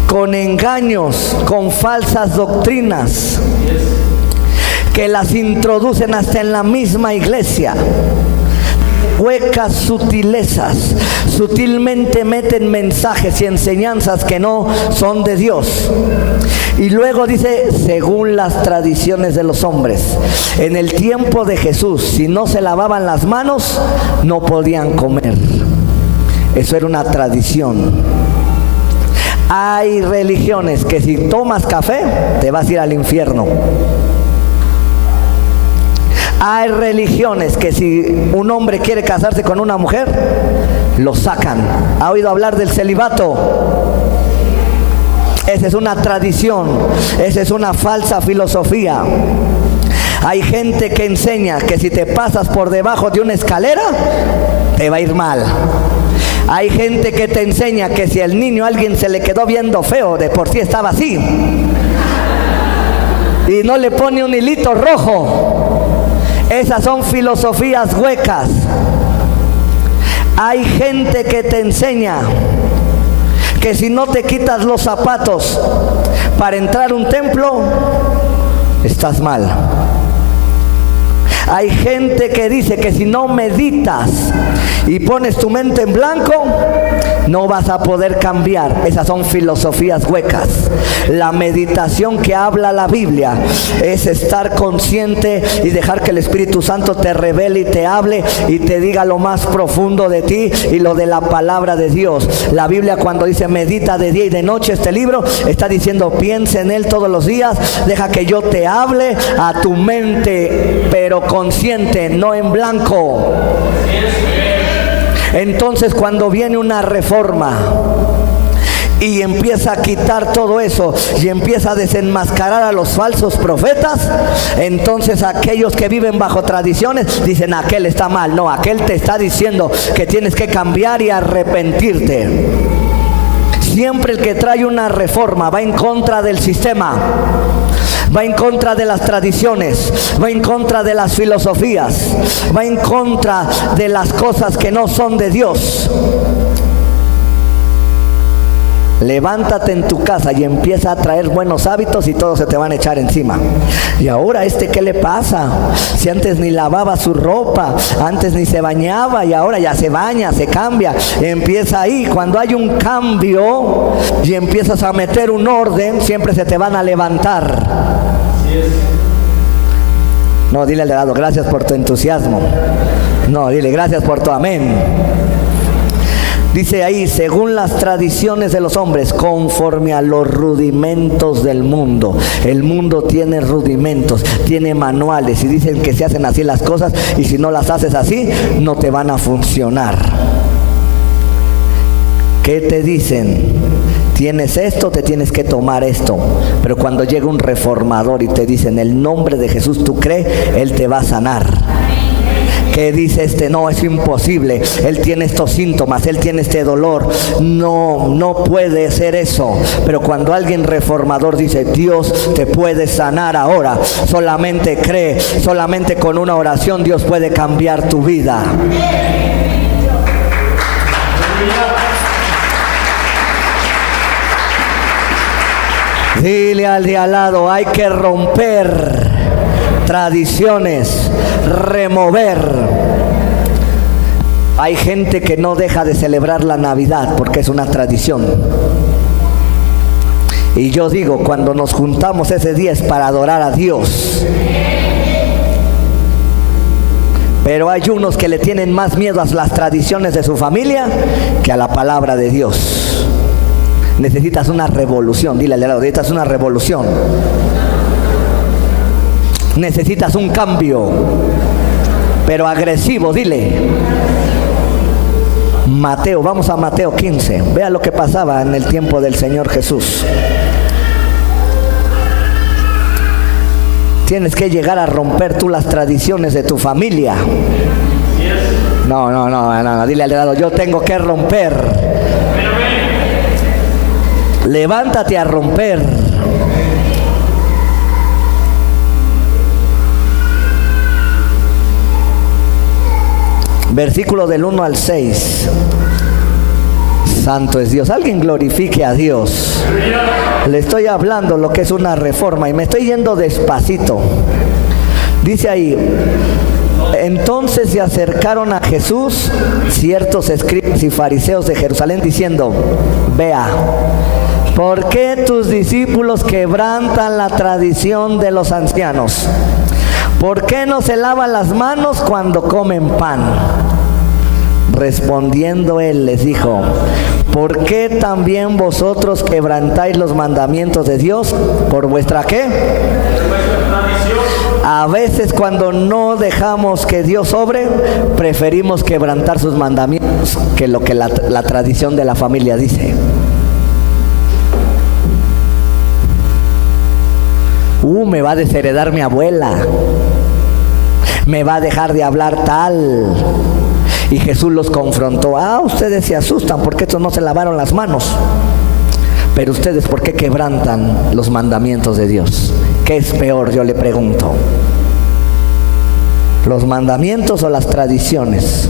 con engaños, con falsas doctrinas, que las introducen hasta en la misma iglesia. Huecas sutilezas, sutilmente meten mensajes y enseñanzas que no son de Dios. Y luego dice, según las tradiciones de los hombres. En el tiempo de Jesús, si no se lavaban las manos, no podían comer. Eso era una tradición. Hay religiones que si tomas café, te vas a ir al infierno. Hay religiones que si un hombre quiere casarse con una mujer, lo sacan. ¿Ha oído hablar del celibato? Esa es una tradición, esa es una falsa filosofía. Hay gente que enseña que si te pasas por debajo de una escalera, te va a ir mal. Hay gente que te enseña que si el niño a alguien se le quedó viendo feo, de por sí estaba así, y no le pone un hilito rojo. Esas son filosofías huecas. Hay gente que te enseña que si no te quitas los zapatos para entrar a un templo, estás mal. Hay gente que dice que si no meditas y pones tu mente en blanco, no vas a poder cambiar. Esas son filosofías huecas. La meditación que habla la Biblia es estar consciente y dejar que el Espíritu Santo te revele y te hable y te diga lo más profundo de ti y lo de la palabra de Dios. La Biblia, cuando dice medita de día y de noche este libro, está diciendo piensa en él todos los días, deja que yo te hable a tu mente, pero consciente, no en blanco. Entonces cuando viene una reforma y empieza a quitar todo eso y empieza a desenmascarar a los falsos profetas, entonces aquellos que viven bajo tradiciones dicen aquel está mal. No, aquel te está diciendo que tienes que cambiar y arrepentirte. Siempre el que trae una reforma va en contra del sistema, va en contra de las tradiciones, va en contra de las filosofías, va en contra de las cosas que no son de Dios. Levántate en tu casa y empieza a traer buenos hábitos y todos se te van a echar encima. Y ahora ¿qué le pasa? Si antes ni lavaba su ropa, antes ni se bañaba y ahora ya se baña, se cambia. Empieza ahí, cuando hay un cambio y empiezas a meter un orden, siempre se te van a levantar. No, dile al de lado, gracias por tu entusiasmo. No, dile, gracias por tu amén. Dice ahí, según las tradiciones de los hombres, conforme a los rudimentos del mundo. El mundo tiene rudimentos, tiene manuales y dicen que se hacen así las cosas y si no las haces así, no te van a funcionar. ¿Qué te dicen? Tienes esto, te tienes que tomar esto. Pero cuando llega un reformador y te dice, en el nombre de Jesús tú crees, Él te va a sanar. ¿Qué dice no, es imposible, él tiene estos síntomas, él tiene este dolor, no puede ser eso? Pero cuando alguien reformador dice, Dios te puede sanar ahora, solamente cree, solamente con una oración Dios puede cambiar tu vida. Dile al de al lado, hay que romper tradiciones, remover. Hay gente que no deja de celebrar la Navidad porque es una tradición. Y yo digo, cuando nos juntamos ese día es para adorar a Dios. Pero hay unos que le tienen más miedo a las tradiciones de su familia que a la palabra de Dios. Necesitas una revolución, dile al de lado, necesitas una revolución. Necesitas un cambio, pero agresivo, dile. Mateo, vamos a Mateo 15. Vea lo que pasaba en el tiempo del Señor Jesús. Tienes que llegar a romper tú las tradiciones de tu familia. No, dile al lado, yo tengo que romper. Levántate a romper. Versículo del 1 al 6. Santo es Dios. Alguien glorifique a Dios. Le estoy hablando lo que es una reforma y me estoy yendo despacito. Dice ahí, entonces se acercaron a Jesús ciertos escribas y fariseos de Jerusalén diciendo, vea, ¿por qué tus discípulos quebrantan la tradición de los ancianos? ¿Por qué no se lavan las manos cuando comen pan? Respondiendo él les dijo, ¿por qué también vosotros quebrantáis los mandamientos de Dios por vuestra qué? A veces cuando no dejamos que Dios obre, preferimos quebrantar sus mandamientos que lo que la tradición de la familia dice. Me va a desheredar mi abuela, me va a dejar de hablar tal. Y Jesús los confrontó. Ustedes se asustan porque estos no se lavaron las manos, pero ustedes ¿por qué quebrantan los mandamientos de Dios? ¿Qué es peor? Yo le pregunto, ¿los mandamientos o las tradiciones?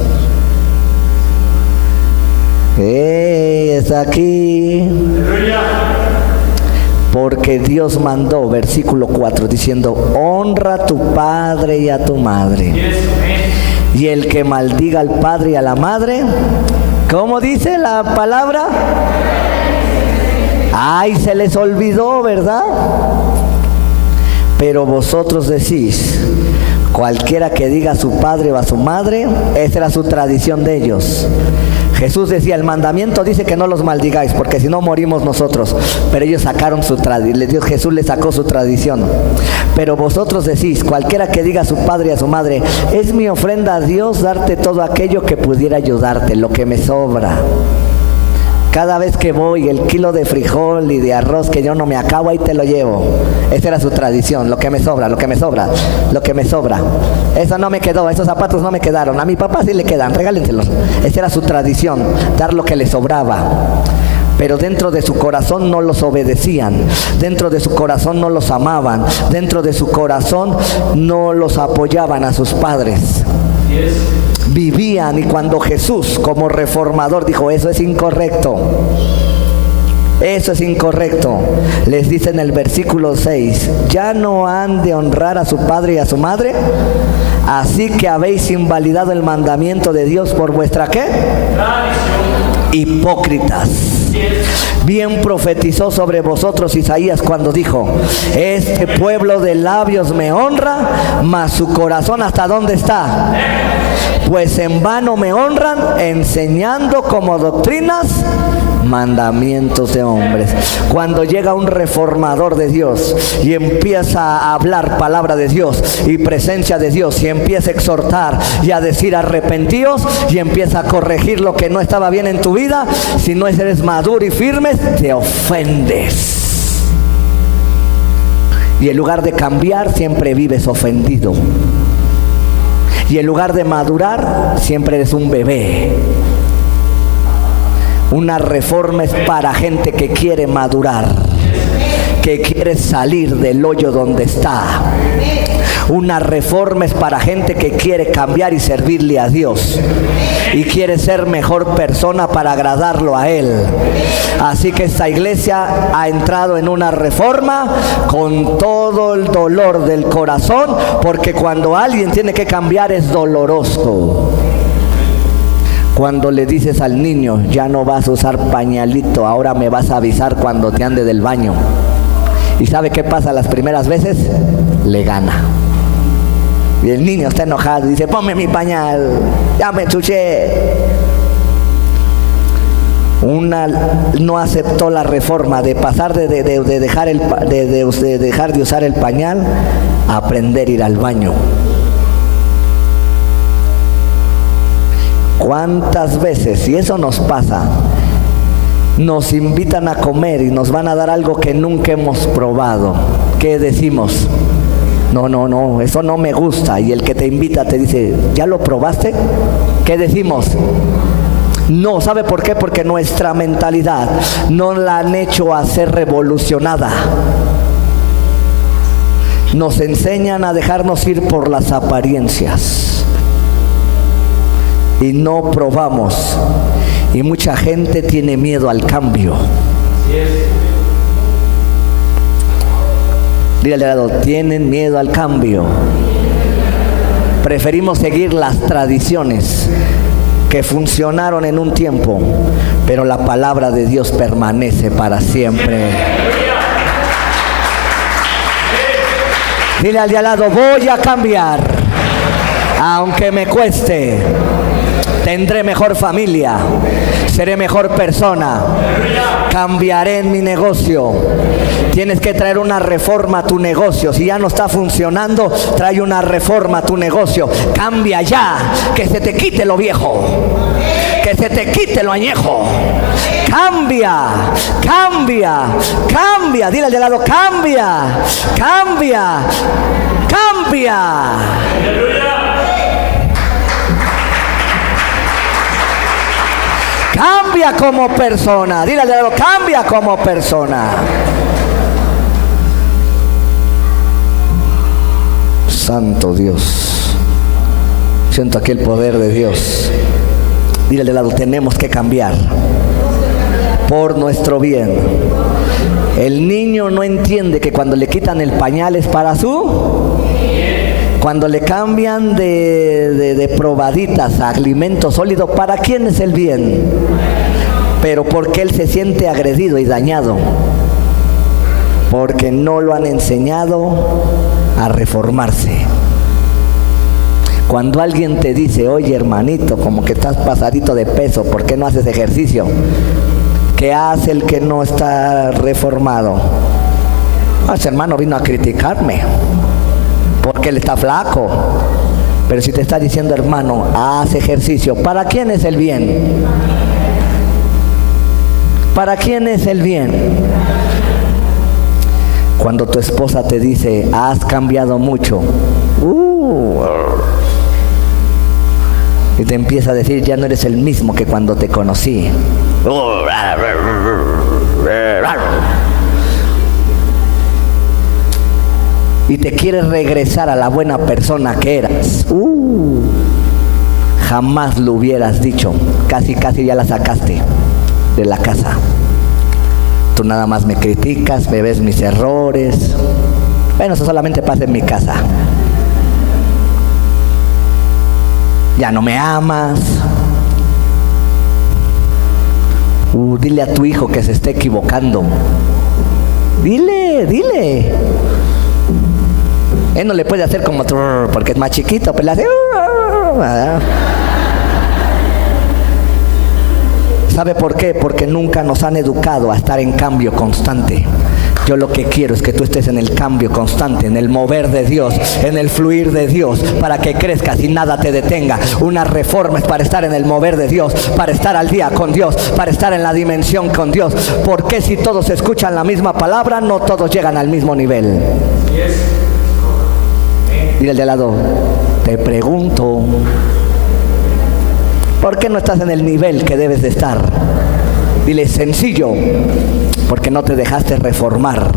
Está aquí. Porque Dios mandó, versículo 4, diciendo, honra a tu padre y a tu madre. Y el que maldiga al padre y a la madre, ¿cómo dice la palabra? Ay, se les olvidó, ¿verdad? Pero vosotros decís, cualquiera que diga a su padre o a su madre, esa era su tradición de ellos. Jesús decía, el mandamiento dice que no los maldigáis, porque si no morimos nosotros. Pero ellos sacaron su tradición, Jesús les sacó su tradición. Pero vosotros decís, cualquiera que diga a su padre y a su madre, es mi ofrenda a Dios darte todo aquello que pudiera ayudarte, lo que me sobra. Cada vez que voy, el kilo de frijol y de arroz que yo no me acabo, ahí te lo llevo. Esa era su tradición, lo que me sobra, lo que me sobra, lo que me sobra. Eso no me quedó, esos zapatos no me quedaron. A mi papá sí le quedan, regálenselos. Esa era su tradición, dar lo que le sobraba. pero dentro de su corazón no los obedecían, dentro de su corazón no los amaban, dentro de su corazón no los apoyaban a sus padres. Vivían, y cuando Jesús como reformador dijo: eso es incorrecto, eso es incorrecto, les dice en el versículo 6: ya no han de honrar a su padre y a su madre, así que habéis invalidado el mandamiento de Dios por vuestra ¿qué? Hipócritas. Bien profetizó sobre vosotros Isaías cuando dijo: este pueblo de labios me honra, mas su corazón ¿hasta dónde está? Pues en vano me honran, enseñando como doctrinas mandamientos de hombres. Cuando llega un reformador de Dios y empieza a hablar palabra de Dios y presencia de Dios, y empieza a exhortar y a decir arrepentíos, y empieza a corregir lo que no estaba bien en tu vida, si no eres maduro y firme, te ofendes, y en lugar de cambiar siempre vives ofendido, y en lugar de madurar siempre eres un bebé. Una reforma es para gente que quiere madurar, que quiere salir del hoyo donde está. Una reforma es para gente que quiere cambiar y servirle a Dios, y quiere ser mejor persona para agradarlo a Él. Así que esta iglesia ha entrado en una reforma con todo el dolor del corazón, porque cuando alguien tiene que cambiar es doloroso. Cuando le dices al niño: ya no vas a usar pañalito, ahora me vas a avisar cuando te ande del baño. ¿Y sabe qué pasa las primeras veces? Le gana. Y el niño está enojado y dice: ponme mi pañal, ya me chuché. Una no aceptó la reforma de pasar de dejar de usar el pañal a aprender a ir al baño. ¿Cuántas veces, y eso nos pasa, nos invitan a comer y nos van a dar algo que nunca hemos probado? ¿Qué decimos? No, eso no me gusta. Y el que te invita te dice: ¿ya lo probaste? ¿Qué decimos? No. ¿Sabe por qué? Porque nuestra mentalidad no la han hecho a ser revolucionada. Nos enseñan a dejarnos ir por las apariencias y no probamos, y mucha gente tiene miedo al cambio. Dígale al lado: tienen miedo al cambio. Preferimos seguir las tradiciones que funcionaron en un tiempo, pero la palabra de Dios permanece para siempre. Dile al de al lado: voy a cambiar, aunque me cueste. Tendré mejor familia, seré mejor persona, cambiaré en mi negocio. Tienes que traer una reforma a tu negocio. Si ya no está funcionando, trae una reforma a tu negocio. Cambia ya, que se te quite lo viejo, que se te quite lo añejo. Cambia, cambia, cambia. Dile al de al lado: cambia, cambia, cambia. Cambia como persona. Dile al de al lado: cambia como persona. Santo Dios, siento aquí el poder de Dios. Dile al de al lado: tenemos que cambiar por nuestro bien. El niño no entiende que cuando le quitan el pañal es para su... Cuando le cambian de probaditas a alimento sólido, ¿para quién es el bien? Pero porque él se siente agredido y dañado, porque no lo han enseñado a reformarse. Cuando alguien te dice: oye hermanito, como que estás pasadito de peso, ¿por qué no haces ejercicio? ¿Qué hace el que no está reformado? Ese hermano vino a criticarme porque él está flaco. Pero si te está diciendo: hermano, haz ejercicio, ¿para quién es el bien? ¿Para quién es el bien? Cuando tu esposa te dice: has cambiado mucho, y te empieza a decir: ya no eres el mismo que cuando te conocí. Y te quieres regresar a la buena persona que eras. Jamás lo hubieras dicho. Casi ya la sacaste de la casa. Tú nada más me criticas, me ves mis errores. Bueno, eso solamente pasa en mi casa. Ya no me amas. Dile a tu hijo que se esté equivocando. Dile. Él no le puede hacer como tú, porque es más chiquito, pero le hace... ¿Sabe por qué? Porque nunca nos han educado a estar en cambio constante. Yo lo que quiero es que tú estés en el cambio constante, en el mover de Dios, en el fluir de Dios, para que crezcas y nada te detenga. Una reforma es para estar en el mover de Dios, para estar al día con Dios, para estar en la dimensión con Dios. Porque si todos escuchan la misma palabra, no todos llegan al mismo nivel. Dile al de al lado, te pregunto, ¿por qué no estás en el nivel que debes de estar? Dile, sencillo, porque no te dejaste reformar,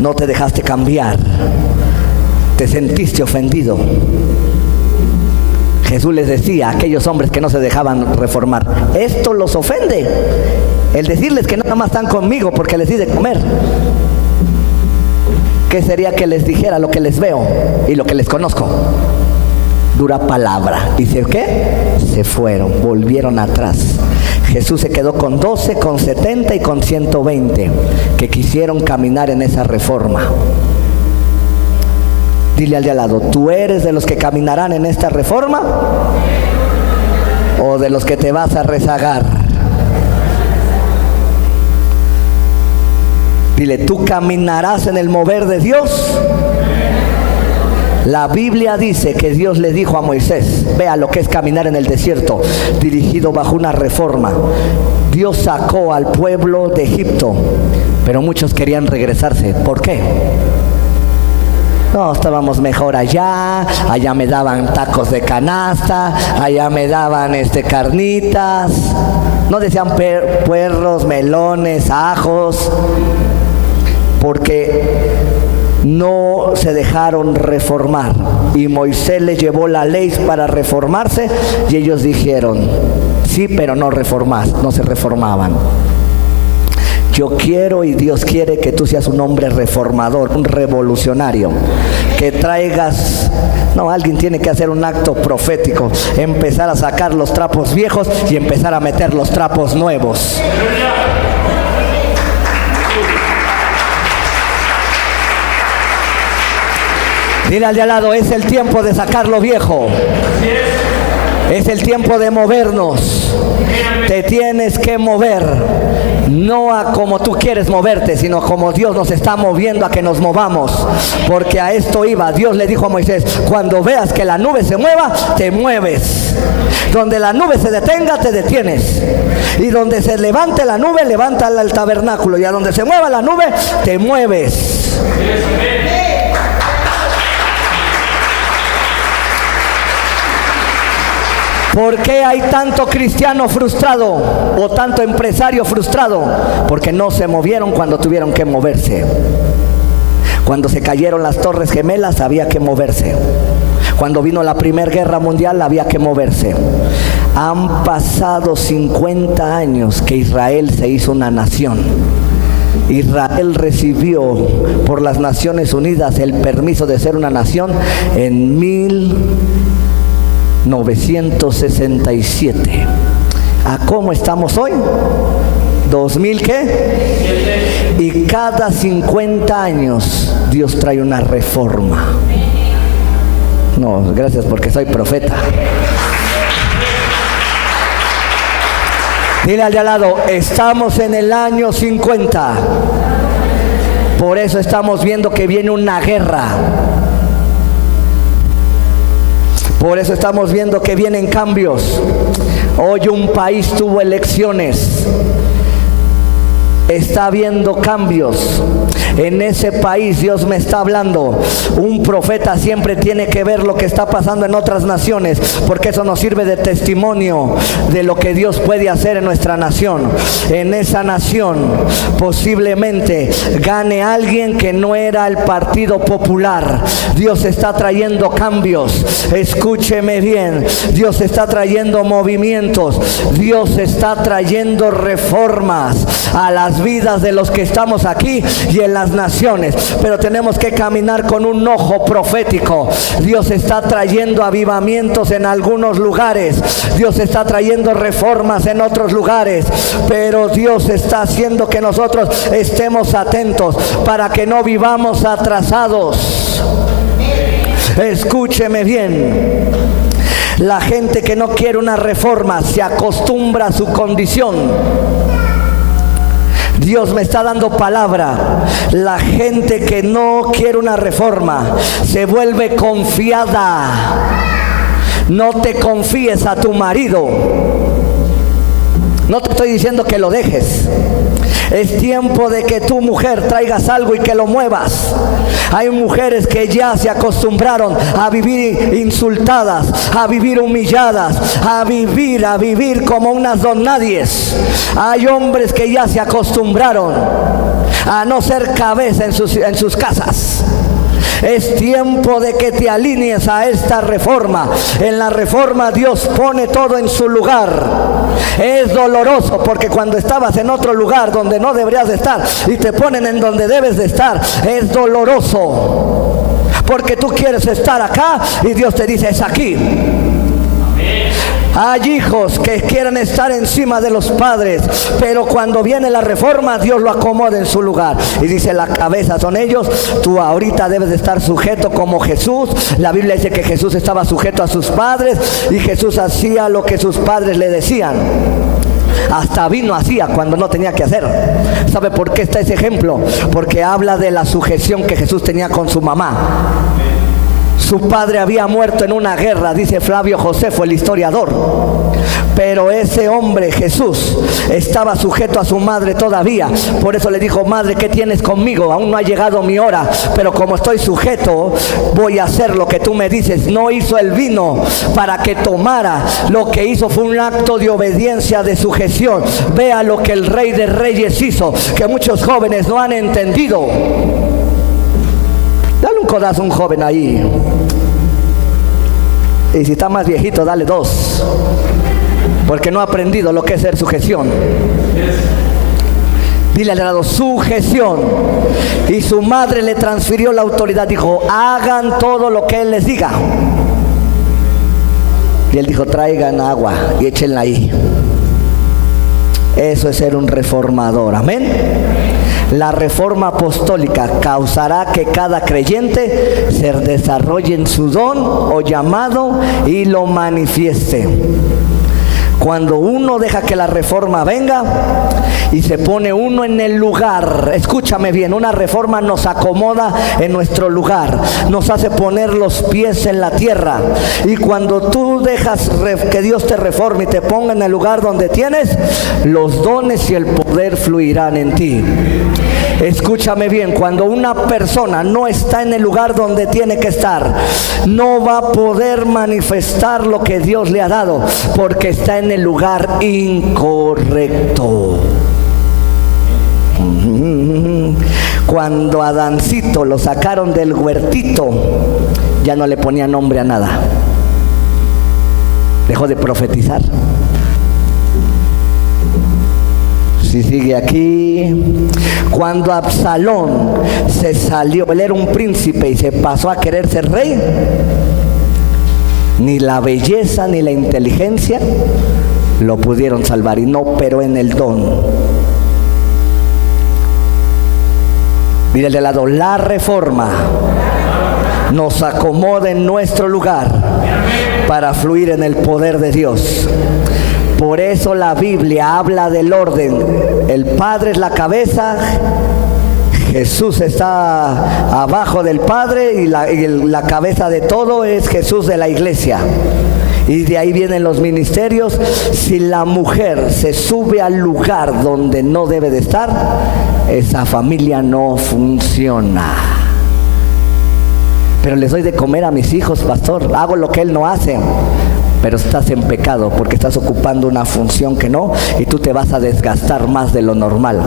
no te dejaste cambiar, te sentiste ofendido. Jesús les decía a aquellos hombres que no se dejaban reformar, esto los ofende, el decirles que nada más están conmigo porque les di de comer. ¿Qué sería que les dijera lo que les veo y lo que les conozco? Dura palabra. ¿Dice qué? Se fueron, volvieron atrás. Jesús se quedó con 12, con 70 y con 120 que quisieron caminar en esa reforma. Dile al de al lado, ¿tú eres de los que caminarán en esta reforma? ¿O de los que te vas a rezagar? Dile, ¿tú caminarás en el mover de Dios? La Biblia dice que Dios le dijo a Moisés, vea lo que es caminar en el desierto, dirigido bajo una reforma. Dios sacó al pueblo de Egipto, pero muchos querían regresarse. ¿Por qué? No, estábamos mejor allá me daban tacos de canasta, allá me daban carnitas. No decían puerros, melones, ajos, porque no se dejaron reformar. Y Moisés les llevó la ley para reformarse y ellos dijeron, sí, pero no se reformaban. Yo quiero y Dios quiere que tú seas un hombre reformador, un revolucionario, que traigas... No, alguien tiene que hacer un acto profético, empezar a sacar los trapos viejos y empezar a meter los trapos nuevos. Dile al de al lado, es el tiempo de sacar lo viejo. Es el tiempo de movernos. Te tienes que mover. No a como tú quieres moverte, sino como Dios nos está moviendo a que nos movamos. Porque a esto iba. Dios le dijo a Moisés, cuando veas que la nube se mueva, te mueves. Donde la nube se detenga, te detienes. Y donde se levante la nube, levanta el tabernáculo. Y a donde se mueva la nube, te mueves. ¿Por qué hay tanto cristiano frustrado o tanto empresario frustrado? Porque no se movieron cuando tuvieron que moverse. Cuando se cayeron las Torres Gemelas había que moverse. Cuando vino la Primera Guerra Mundial había que moverse. Han pasado 50 años que Israel se hizo una nación. Israel recibió por las Naciones Unidas el permiso de ser una nación en 1967. ¿A cómo estamos hoy? ¿2000 qué? Y cada 50 años Dios trae una reforma. No, gracias porque soy profeta. Dile al de al lado, estamos en el año 50. Por eso estamos viendo que viene una guerra. Por eso estamos viendo que vienen cambios. Hoy un país tuvo elecciones. Está habiendo cambios. En ese país Dios me está hablando. Un profeta siempre tiene que ver lo que está pasando en otras naciones, porque eso nos sirve de testimonio de lo que Dios puede hacer en nuestra nación. En esa nación posiblemente gane alguien que no era el Partido Popular. Dios está trayendo cambios. Escúcheme bien. Dios está trayendo movimientos. Dios está trayendo reformas a las vidas de los que estamos aquí y en las naciones. Pero tenemos que caminar con un ojo profético. Dios está trayendo avivamientos en algunos lugares. Dios está trayendo reformas en otros lugares. Pero Dios está haciendo que nosotros estemos atentos para que no vivamos atrasados. Escúcheme bien. La gente que no quiere una reforma se acostumbra a su condición. Dios me está dando palabra. La gente que no quiere una reforma se vuelve confiada. No te confíes a tu marido. No te estoy diciendo que lo dejes. Es tiempo de que tu mujer traigas algo y que lo muevas. Hay mujeres que ya se acostumbraron a vivir insultadas, a vivir humilladas, a vivir como unas donadies. Hay hombres que ya se acostumbraron a no ser cabeza en sus casas. Es tiempo de que te alinees a esta reforma. En la reforma Dios pone todo en su lugar. Es doloroso porque cuando estabas en otro lugar donde no deberías de estar y te ponen en donde debes de estar, es doloroso porque tú quieres estar acá y Dios te dice es aquí. Hay hijos que quieren estar encima de los padres, pero cuando viene la reforma, Dios lo acomoda en su lugar. Y dice, la cabeza son ellos, tú ahorita debes de estar sujeto como Jesús. La Biblia dice que Jesús estaba sujeto a sus padres y Jesús hacía lo que sus padres le decían. Hasta vino hacía cuando no tenía que hacer. ¿Sabe por qué está ese ejemplo? Porque habla de la sujeción que Jesús tenía con su mamá. Su padre había muerto en una guerra, dice Flavio Josefo, el historiador. Pero ese hombre, Jesús, estaba sujeto a su madre todavía. Por eso le dijo, madre, ¿qué tienes conmigo? Aún no ha llegado mi hora, pero como estoy sujeto, voy a hacer lo que tú me dices. No hizo el vino para que tomara. Lo que hizo fue un acto de obediencia, de sujeción. Vea lo que el Rey de Reyes hizo, que muchos jóvenes no han entendido. Dale un codazo a un joven ahí. Y si está más viejito, dale dos. Porque no ha aprendido lo que es ser sujeción. Dile al lado, sujeción. Y su madre le transfirió la autoridad. Dijo, hagan todo lo que él les diga. Y él dijo, traigan agua y échenla ahí. Eso es ser un reformador. Amén. La reforma apostólica causará que cada creyente se desarrolle en su don o llamado y lo manifieste. Cuando uno deja que la reforma venga y se pone uno en el lugar, escúchame bien, una reforma nos acomoda en nuestro lugar, nos hace poner los pies en la tierra. Y cuando tú dejas que Dios te reforme y te ponga en el lugar donde tienes, los dones y el poder fluirán en ti. Escúchame bien, cuando una persona no está en el lugar donde tiene que estar, no va a poder manifestar lo que Dios le ha dado, porque está en el lugar incorrecto. Cuando a Adancito lo sacaron del huertito, ya no le ponía nombre a nada. Dejó de profetizar. Si sigue aquí, cuando Absalón se salió, él era un príncipe y se pasó a querer ser rey, ni la belleza ni la inteligencia lo pudieron salvar, y no operó en el don. Mire de lado, la reforma nos acomoda en nuestro lugar para fluir en el poder de Dios. Por eso la Biblia habla del orden. El Padre es la cabeza, Jesús está abajo del Padre y la cabeza de todo es Jesús de la iglesia. Y de ahí vienen los ministerios. Si la mujer se sube al lugar donde no debe de estar, esa familia no funciona. Pero les doy de comer a mis hijos, pastor, hago lo que él no hace. Pero estás en pecado porque estás ocupando una función que no, y tú te vas a desgastar más de lo normal.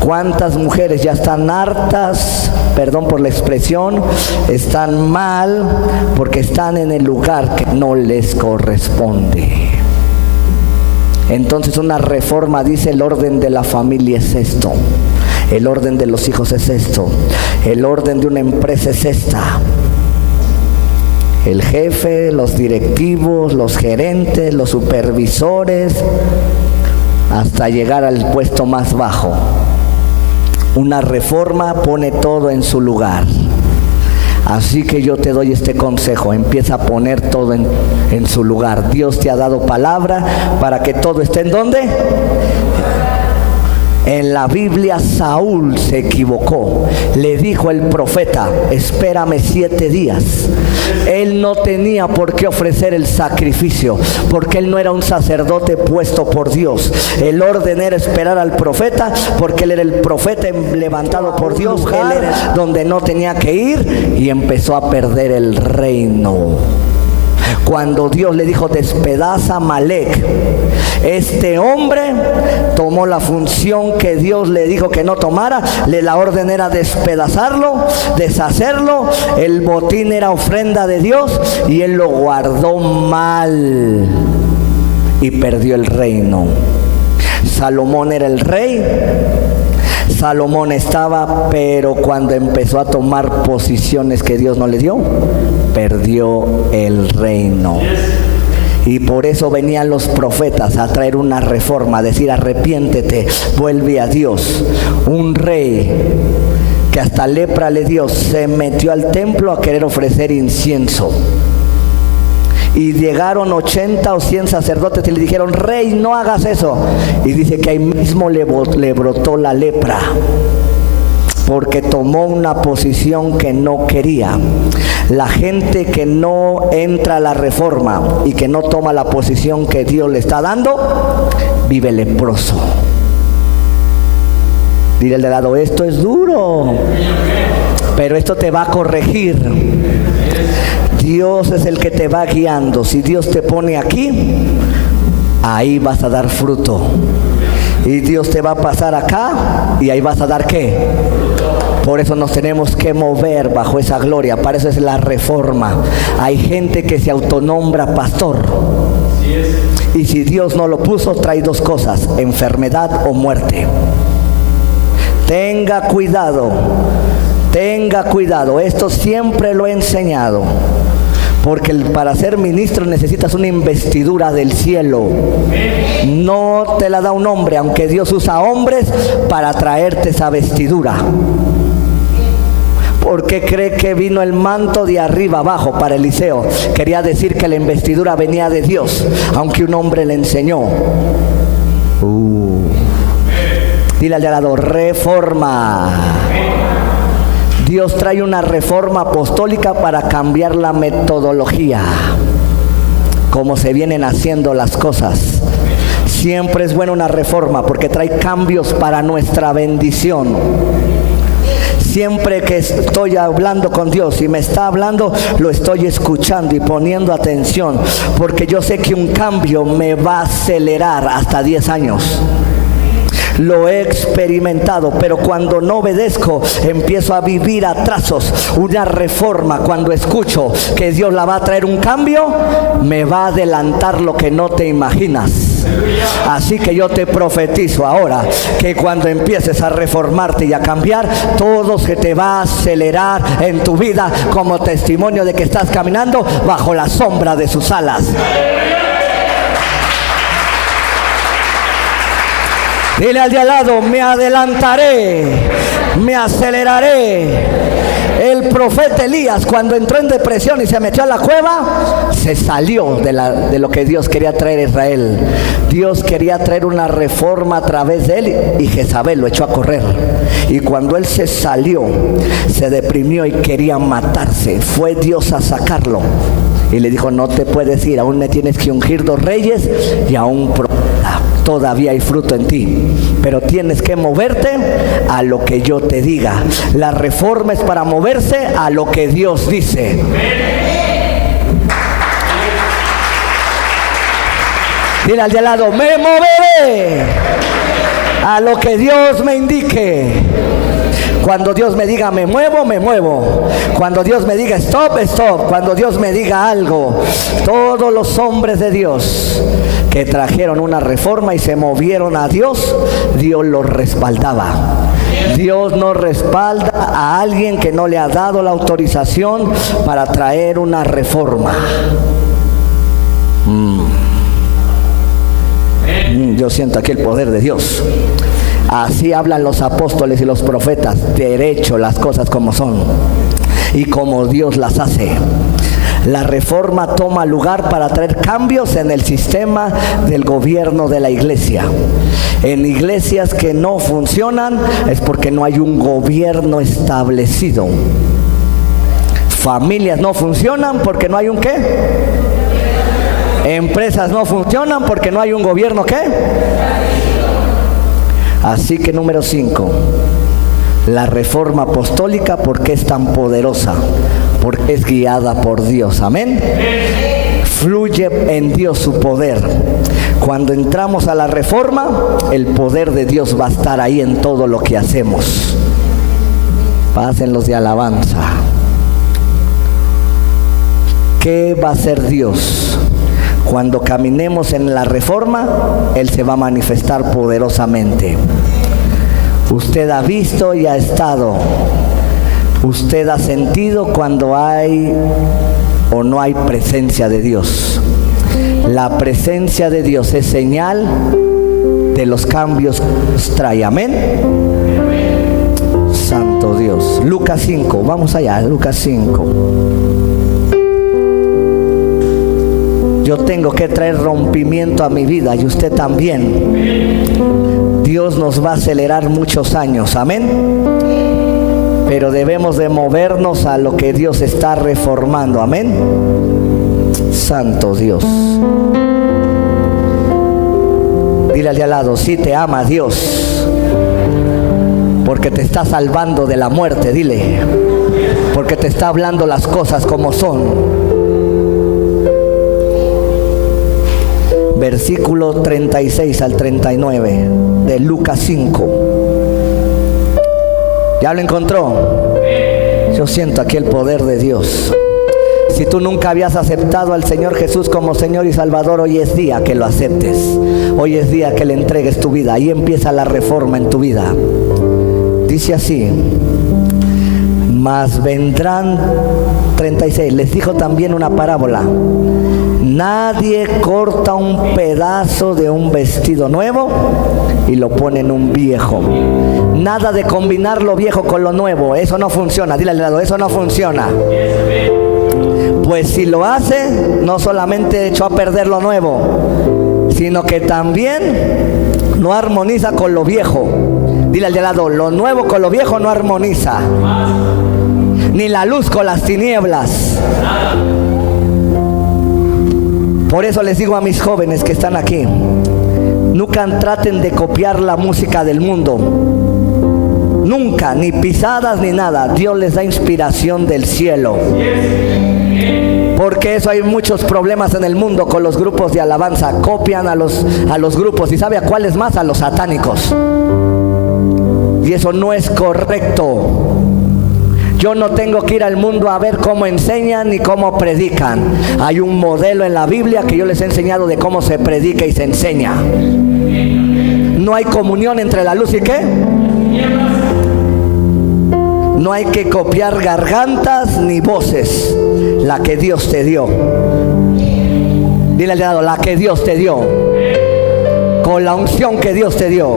¿Cuántas mujeres ya están hartas, perdón por la expresión, están mal porque están en el lugar que no les corresponde? Entonces una reforma dice: el orden de la familia es esto, el orden de los hijos es esto, el orden de una empresa es esta. El jefe, los directivos, los gerentes, los supervisores, hasta llegar al puesto más bajo. Una reforma pone todo en su lugar. Así que yo te doy este consejo: empieza a poner todo en su lugar. Dios te ha dado palabra para que todo esté ¿en dónde? En la Biblia Saúl se equivocó. Le dijo el profeta: espérame 7 días. Él no tenía por qué ofrecer el sacrificio, porque él no era un sacerdote puesto por Dios. El orden era esperar al profeta, porque él era el profeta levantado por Dios. Él era donde no tenía que ir, y empezó a perder el reino. Cuando Dios le dijo: despedaza a Amalek, este hombre tomó la función que Dios le dijo que no tomara. La orden era despedazarlo, deshacerlo. El botín era ofrenda de Dios, y él lo guardó mal y perdió el reino. Salomón era el rey. Salomón estaba, pero cuando empezó a tomar posiciones que Dios no le dio, perdió el reino. Y por eso venían los profetas a traer una reforma, a decir: arrepiéntete, vuelve a Dios. Un rey que hasta lepra le dio, se metió al templo a querer ofrecer incienso. Y llegaron 80 o 100 sacerdotes y le dijeron: rey, no hagas eso. Y dice que ahí mismo le brotó la lepra, porque tomó una posición que no quería. La gente que no entra a la reforma y que no toma la posición que Dios le está dando, vive leproso. Dile al de lado: esto es duro, pero esto te va a corregir. Dios es el que te va guiando. Si Dios te pone aquí, ahí vas a dar fruto. Y Dios te va a pasar acá, y ahí vas a dar ¿qué? Por eso nos tenemos que mover bajo esa gloria. Para eso es la reforma. Hay gente que se autonombra pastor, y si Dios no lo puso, trae 2 cosas: enfermedad o muerte. Tenga cuidado, tenga cuidado. Esto siempre lo he enseñado, porque para ser ministro necesitas una investidura del cielo. No te la da un hombre, aunque Dios usa hombres para traerte esa vestidura. ¿Por qué cree que vino el manto de arriba abajo para Eliseo? Quería decir que la investidura venía de Dios, aunque un hombre le enseñó. Dile al de al lado: reforma. Dios trae una reforma apostólica para cambiar la metodología, cómo se vienen haciendo las cosas. Siempre es buena una reforma porque trae cambios para nuestra bendición. Siempre que estoy hablando con Dios y me está hablando, lo estoy escuchando y poniendo atención, porque yo sé que un cambio me va a acelerar hasta 10 años. Lo he experimentado, pero cuando no obedezco, empiezo a vivir atrasos. Una reforma, cuando escucho que Dios la va a traer un cambio, me va a adelantar lo que no te imaginas. Así que yo te profetizo ahora que cuando empieces a reformarte y a cambiar, todo se te va a acelerar en tu vida como testimonio de que estás caminando bajo la sombra de sus alas. Dile al de al lado: me adelantaré, me aceleraré. El profeta Elías, cuando entró en depresión y se metió a la cueva, se salió de lo que Dios quería traer a Israel. Dios quería traer una reforma a través de él, y Jezabel lo echó a correr. Y cuando él se salió, se deprimió y quería matarse. Fue Dios a sacarlo. Y le dijo, no te puedes ir, aún me tienes que ungir 2 reyes y aún todavía hay fruto en ti. Pero tienes que moverte a lo que yo te diga. La reforma es para moverse a lo que Dios dice. Dile al de al lado, me moveré a lo que Dios me indique. Cuando Dios me diga me muevo, me muevo. Cuando Dios me diga stop, stop. Cuando Dios me diga algo. Todos los hombres de Dios que trajeron una reforma y se movieron a Dios, Dios los respaldaba. Dios no respalda a alguien que no le ha dado la autorización para traer una reforma. Yo siento aquí el poder de Dios. Así hablan los apóstoles y los profetas, derecho, las cosas como son y como Dios las hace. La reforma toma lugar para traer cambios en el sistema del gobierno de la iglesia. En iglesias que no funcionan es porque no hay un gobierno establecido. Familias no funcionan porque no hay un ¿qué? Empresas no funcionan porque no hay un gobierno ¿qué? Así que número 5, la reforma apostólica, ¿por qué es tan poderosa? Porque es guiada por Dios, amén. Fluye en Dios su poder. Cuando entramos a la reforma, el poder de Dios va a estar ahí en todo lo que hacemos. Pasen los de alabanza. ¿Qué va a hacer Dios? Cuando caminemos en la reforma, Él se va a manifestar poderosamente. Usted ha visto y ha estado. Usted ha sentido cuando hay o no hay presencia de Dios. La presencia de Dios es señal de los cambios que nos trae. Amén. Santo Dios. Lucas 5. Vamos allá, Lucas 5. Yo tengo que traer rompimiento a mi vida y usted también. Dios nos va a acelerar muchos años, amén. Pero debemos de movernos a lo que Dios está reformando, amén. Santo Dios. Dile al de al lado, si te ama Dios, porque te está salvando de la muerte, dile, porque te está hablando las cosas como son. Versículo 36 al 39 de Lucas 5. ¿Ya lo encontró? Yo siento aquí el poder de Dios. Si tú nunca habías aceptado al Señor Jesús como Señor y Salvador, hoy es día que lo aceptes. Hoy es día que le entregues tu vida. Ahí empieza la reforma en tu vida. Dice así: mas vendrán, 36, les dijo también una parábola. Nadie corta un pedazo de un vestido nuevo y lo pone en un viejo. Nada de combinar lo viejo con lo nuevo. Eso no funciona. Dile al lado, eso no funciona. Pues si lo hace, no solamente echó a perder lo nuevo, sino que también no armoniza con lo viejo. Dile al de lado, lo nuevo con lo viejo no armoniza. Ni la luz con las tinieblas. Por eso les digo a mis jóvenes que están aquí, nunca traten de copiar la música del mundo. Nunca, ni pisadas ni nada. Dios les da inspiración del cielo. Porque eso hay muchos problemas en el mundo con los grupos de alabanza. Copian a los grupos. ¿Y sabe a cuáles más? A los satánicos. Y eso no es correcto. Yo no tengo que ir al mundo a ver cómo enseñan ni cómo predican. Hay un modelo en la Biblia que yo les he enseñado de cómo se predica y se enseña. No hay comunión entre la luz y ¿qué? No hay que copiar gargantas ni voces. La que Dios te dio. Dile al de lado, la que Dios te dio. Con la unción que Dios te dio.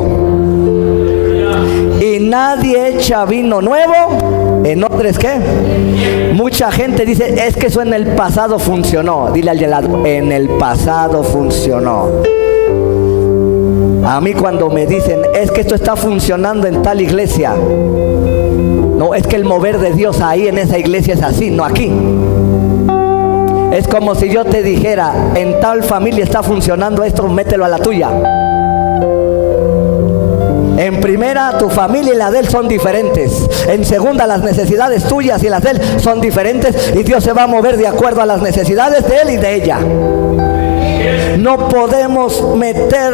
Y nadie echa vino nuevo en odres ¿qué? Mucha gente dice, es que eso en el pasado funcionó. Dile al de lado, en el pasado funcionó. A mí cuando me dicen, es que esto está funcionando en tal iglesia. No, es que el mover de Dios ahí en esa iglesia es así, no aquí. Es como si yo te dijera, en tal familia está funcionando esto, mételo a la tuya. En primera, tu familia y la de él son diferentes. En segunda, las necesidades tuyas y las de él son diferentes. Y Dios se va a mover de acuerdo a las necesidades de él y de ella. No podemos meter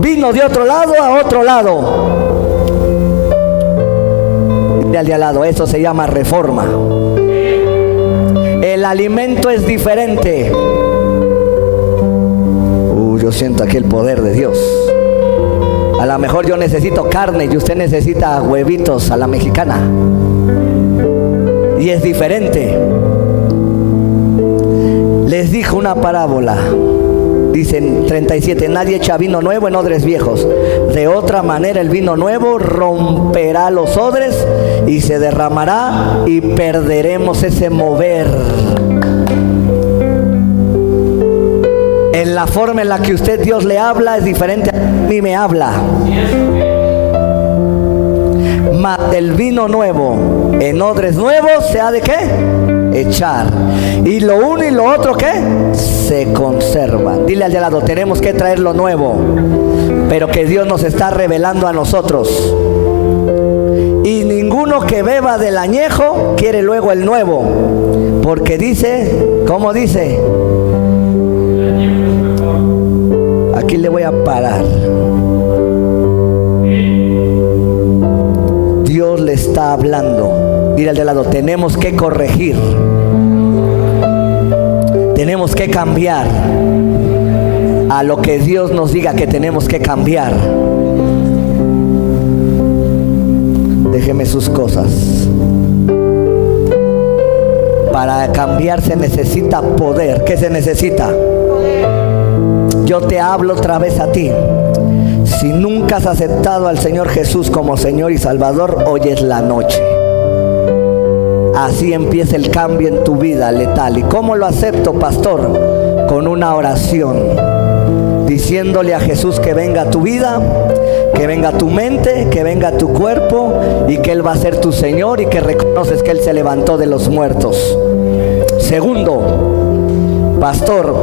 vino de otro lado a otro lado. De al lado, eso se llama reforma. El alimento es diferente. Yo siento aquí el poder de Dios. A lo mejor yo necesito carne y usted necesita huevitos a la mexicana. Y es diferente. Les dijo una parábola. Dicen 37, nadie echa vino nuevo en odres viejos. De otra manera el vino nuevo romperá los odres y se derramará y perderemos ese mover. En la forma en la que usted Dios le habla es diferente a mí me habla. Mas el vino nuevo en odres nuevos se ha de ¿qué? Echar. Y lo uno y lo otro ¿qué? Se conservan. Dile al de al lado, tenemos que traer lo nuevo, pero que Dios nos está revelando a nosotros. Y ninguno que beba del añejo quiere luego el nuevo, porque dice, ¿cómo dice? Aquí le voy a parar. Dios le está hablando. Dile al de lado, tenemos que corregir. Tenemos que cambiar a lo que Dios nos diga que tenemos que cambiar. Déjeme sus cosas. Para cambiar se necesita poder. ¿Qué se necesita? Yo te hablo otra vez a ti. Si nunca has aceptado al Señor Jesús como Señor y Salvador, hoy es la noche. Así empieza el cambio en tu vida letal. ¿Y cómo lo acepto, pastor? Con una oración, diciéndole a Jesús que venga a tu vida, que venga a tu mente, que venga a tu cuerpo, y que Él va a ser tu Señor, y que reconoces que Él se levantó de los muertos. Segundo, pastor,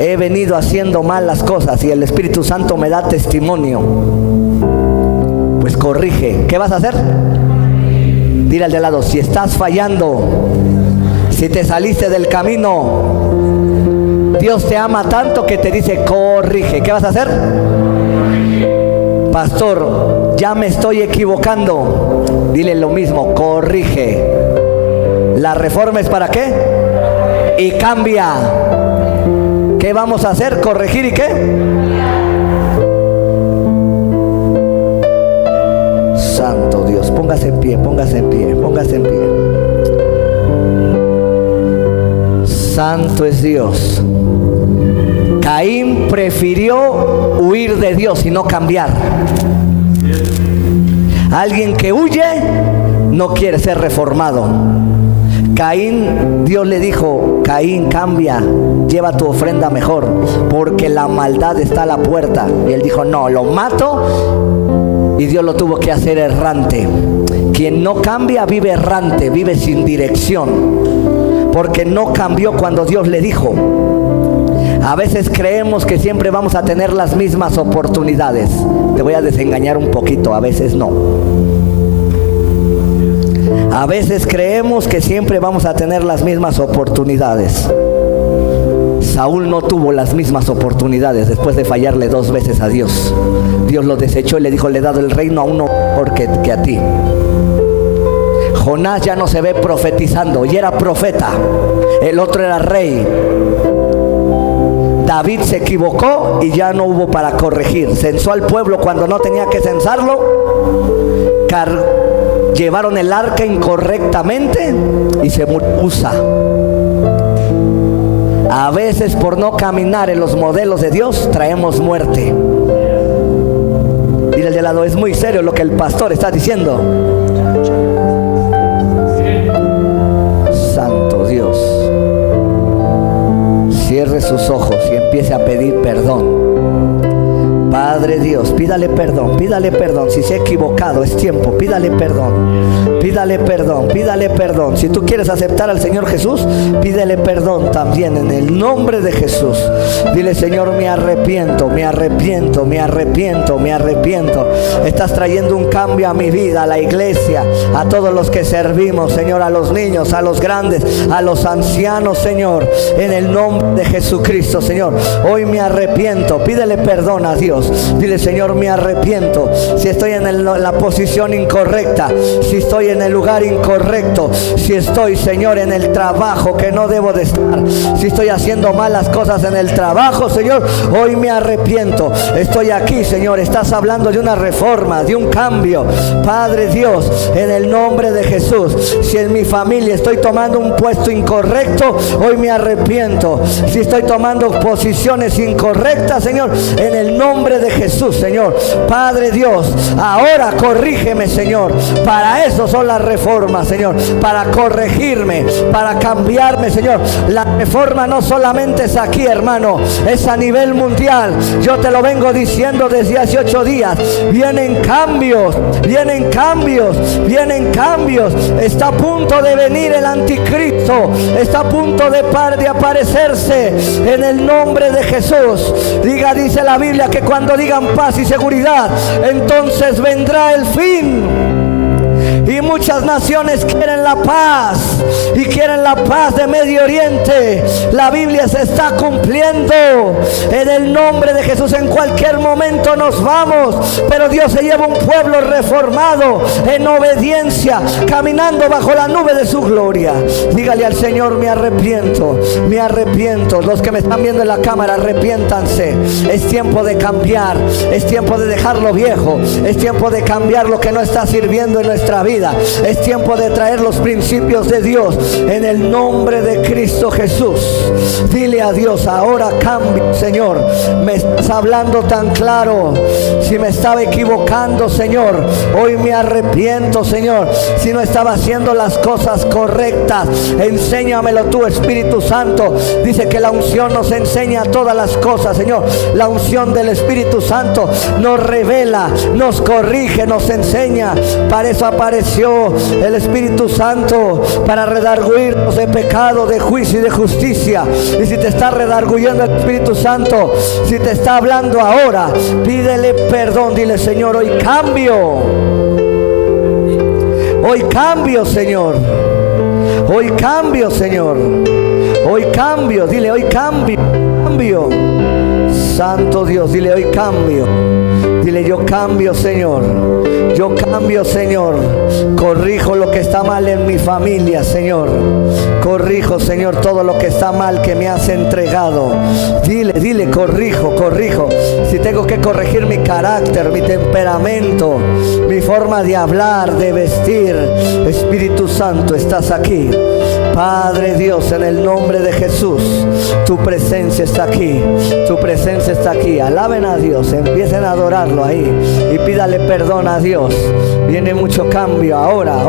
he venido haciendo mal las cosas y el Espíritu Santo me da testimonio. Pues corrige. ¿Qué vas a hacer? Dile al de al lado, si estás fallando, si te saliste del camino, Dios te ama tanto que te dice corrige. ¿Qué vas a hacer? Pastor, ya me estoy equivocando. Dile lo mismo, corrige. La reforma es ¿para qué? Y cambia. ¿Qué vamos a hacer? ¿Corregir y qué? Santo Dios, póngase en pie, póngase en pie, póngase en pie. Santo es Dios. Caín prefirió huir de Dios y no cambiar. Alguien que huye no quiere ser reformado. Caín, Dios le dijo, Caín, cambia, lleva tu ofrenda mejor, porque la maldad está a la puerta. Y él dijo, no, lo mato. Y Dios lo tuvo que hacer errante. Quien no cambia vive errante, vive sin dirección, porque no cambió cuando Dios le dijo. A veces creemos que siempre vamos a tener las mismas oportunidades. Te voy a desengañar un poquito, a veces no. A veces creemos que siempre vamos a tener las mismas oportunidades. Saúl no tuvo las mismas oportunidades después de fallarle 2 veces a Dios. Dios lo desechó y le dijo, le he dado el reino a uno mejor que a ti. Jonás ya no se ve profetizando y era profeta. El otro era rey. David se equivocó y ya no hubo para corregir. Censó al pueblo cuando no tenía que censarlo. Llevaron el arca incorrectamente y se murió Usa. A veces por no caminar en los modelos de Dios traemos muerte. Dile al de lado, es muy serio lo que el pastor está diciendo. Santo Dios. Cierre sus ojos y empiece a pedir perdón. Padre Dios, pida pídale perdón, pídale perdón. Si se ha equivocado, es tiempo, pídale perdón, pídale perdón, pídale perdón. Si tú quieres aceptar al Señor Jesús, pídele perdón también en el nombre de Jesús. Dile: Señor, me arrepiento, me arrepiento, me arrepiento, me arrepiento. Estás trayendo un cambio a mi vida, a la iglesia, a todos los que servimos, Señor, a los niños, a los grandes, a los ancianos, Señor, en el nombre de Jesucristo, Señor. Hoy me arrepiento. Pídele perdón a Dios. Dile: Señor, me arrepiento si estoy en la posición incorrecta, si estoy en el lugar incorrecto, si estoy, Señor, en el trabajo que no debo de estar, si estoy haciendo malas cosas en el trabajo, Señor, hoy me arrepiento. Estoy aquí, Señor, estás hablando de una reforma, de un cambio, Padre Dios, en el nombre de Jesús. Si en mi familia estoy tomando un puesto incorrecto, hoy me arrepiento. Si estoy tomando posiciones incorrectas, Señor, en el nombre de Jesús, Señor, Padre Dios, ahora corrígeme, Señor. Para eso son las reformas, Señor, para corregirme, para cambiarme, Señor. La reforma no solamente es aquí, hermano, es a nivel mundial. Yo te lo vengo diciendo desde hace 8 días. Vienen cambios, vienen cambios, vienen cambios. Está a punto de venir el anticristo, está a punto de aparecerse en el nombre de Jesús. Dice la Biblia que cuando digan paz y seguridad, entonces vendrá el fin. Y muchas naciones quieren la paz, y quieren la paz de Medio Oriente. La Biblia se está cumpliendo en el nombre de Jesús. En cualquier momento nos vamos, pero Dios se lleva un pueblo reformado, en obediencia, caminando bajo la nube de su gloria. Dígale al Señor: me arrepiento, me arrepiento. Los que me están viendo en la cámara, arrepiéntanse. Es tiempo de cambiar, es tiempo de dejar lo viejo, es tiempo de cambiar lo que no está sirviendo en nuestra vida. Es tiempo de traer los principios de Dios en el nombre de Cristo Jesús. Dile a Dios: ahora cambia, Señor. Me estás hablando tan claro. Si me estaba equivocando, Señor, hoy me arrepiento, Señor. Si no estaba haciendo las cosas correctas, enséñamelo tú, Espíritu Santo. Dice que la unción nos enseña todas las cosas, Señor. La unción del Espíritu Santo nos revela, nos corrige, nos enseña. Para eso apareció el Espíritu Santo, para redarguirnos de pecado, de juicio y de justicia. Y si te está redarguyendo el Espíritu Santo, si te está hablando ahora, pídele perdón. Dile: Señor, hoy cambio, hoy cambio, Señor, hoy cambio, Señor, hoy cambio. Dile: hoy cambio, cambio. Santo Dios, dile: hoy cambio. Dile: yo cambio, Señor. Yo cambio, Señor. Corrijo lo que está mal en mi familia, Señor. Corrijo, Señor, todo lo que está mal que me has entregado. Dile, corrijo. Si tengo que corregir mi carácter, mi temperamento, mi forma de hablar, de vestir, Espíritu Santo, estás aquí. Padre Dios, en el nombre de Jesús, tu presencia está aquí, tu presencia está aquí. Alaben a Dios, empiecen a adorarlo ahí y pídale perdón a Dios. Viene mucho cambio ahora.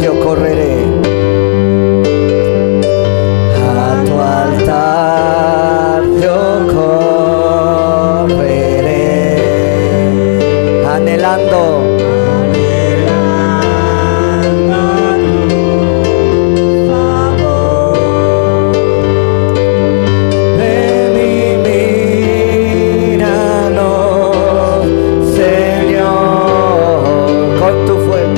Yo correré a tu altar, yo correré, anhelando Señor, con tu fuego.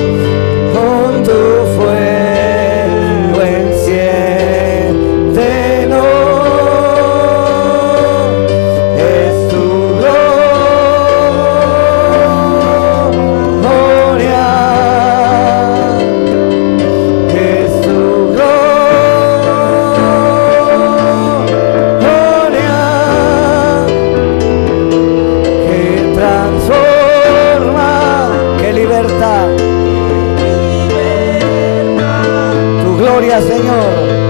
gloria, Señor.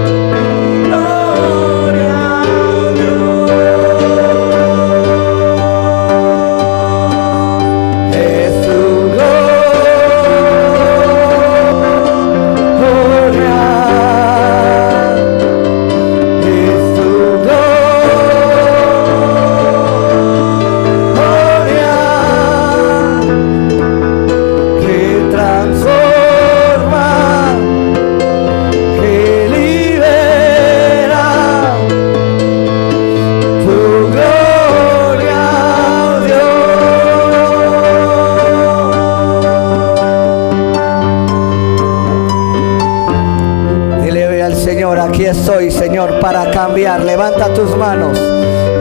Aquí estoy, Señor, para cambiar. Levanta tus manos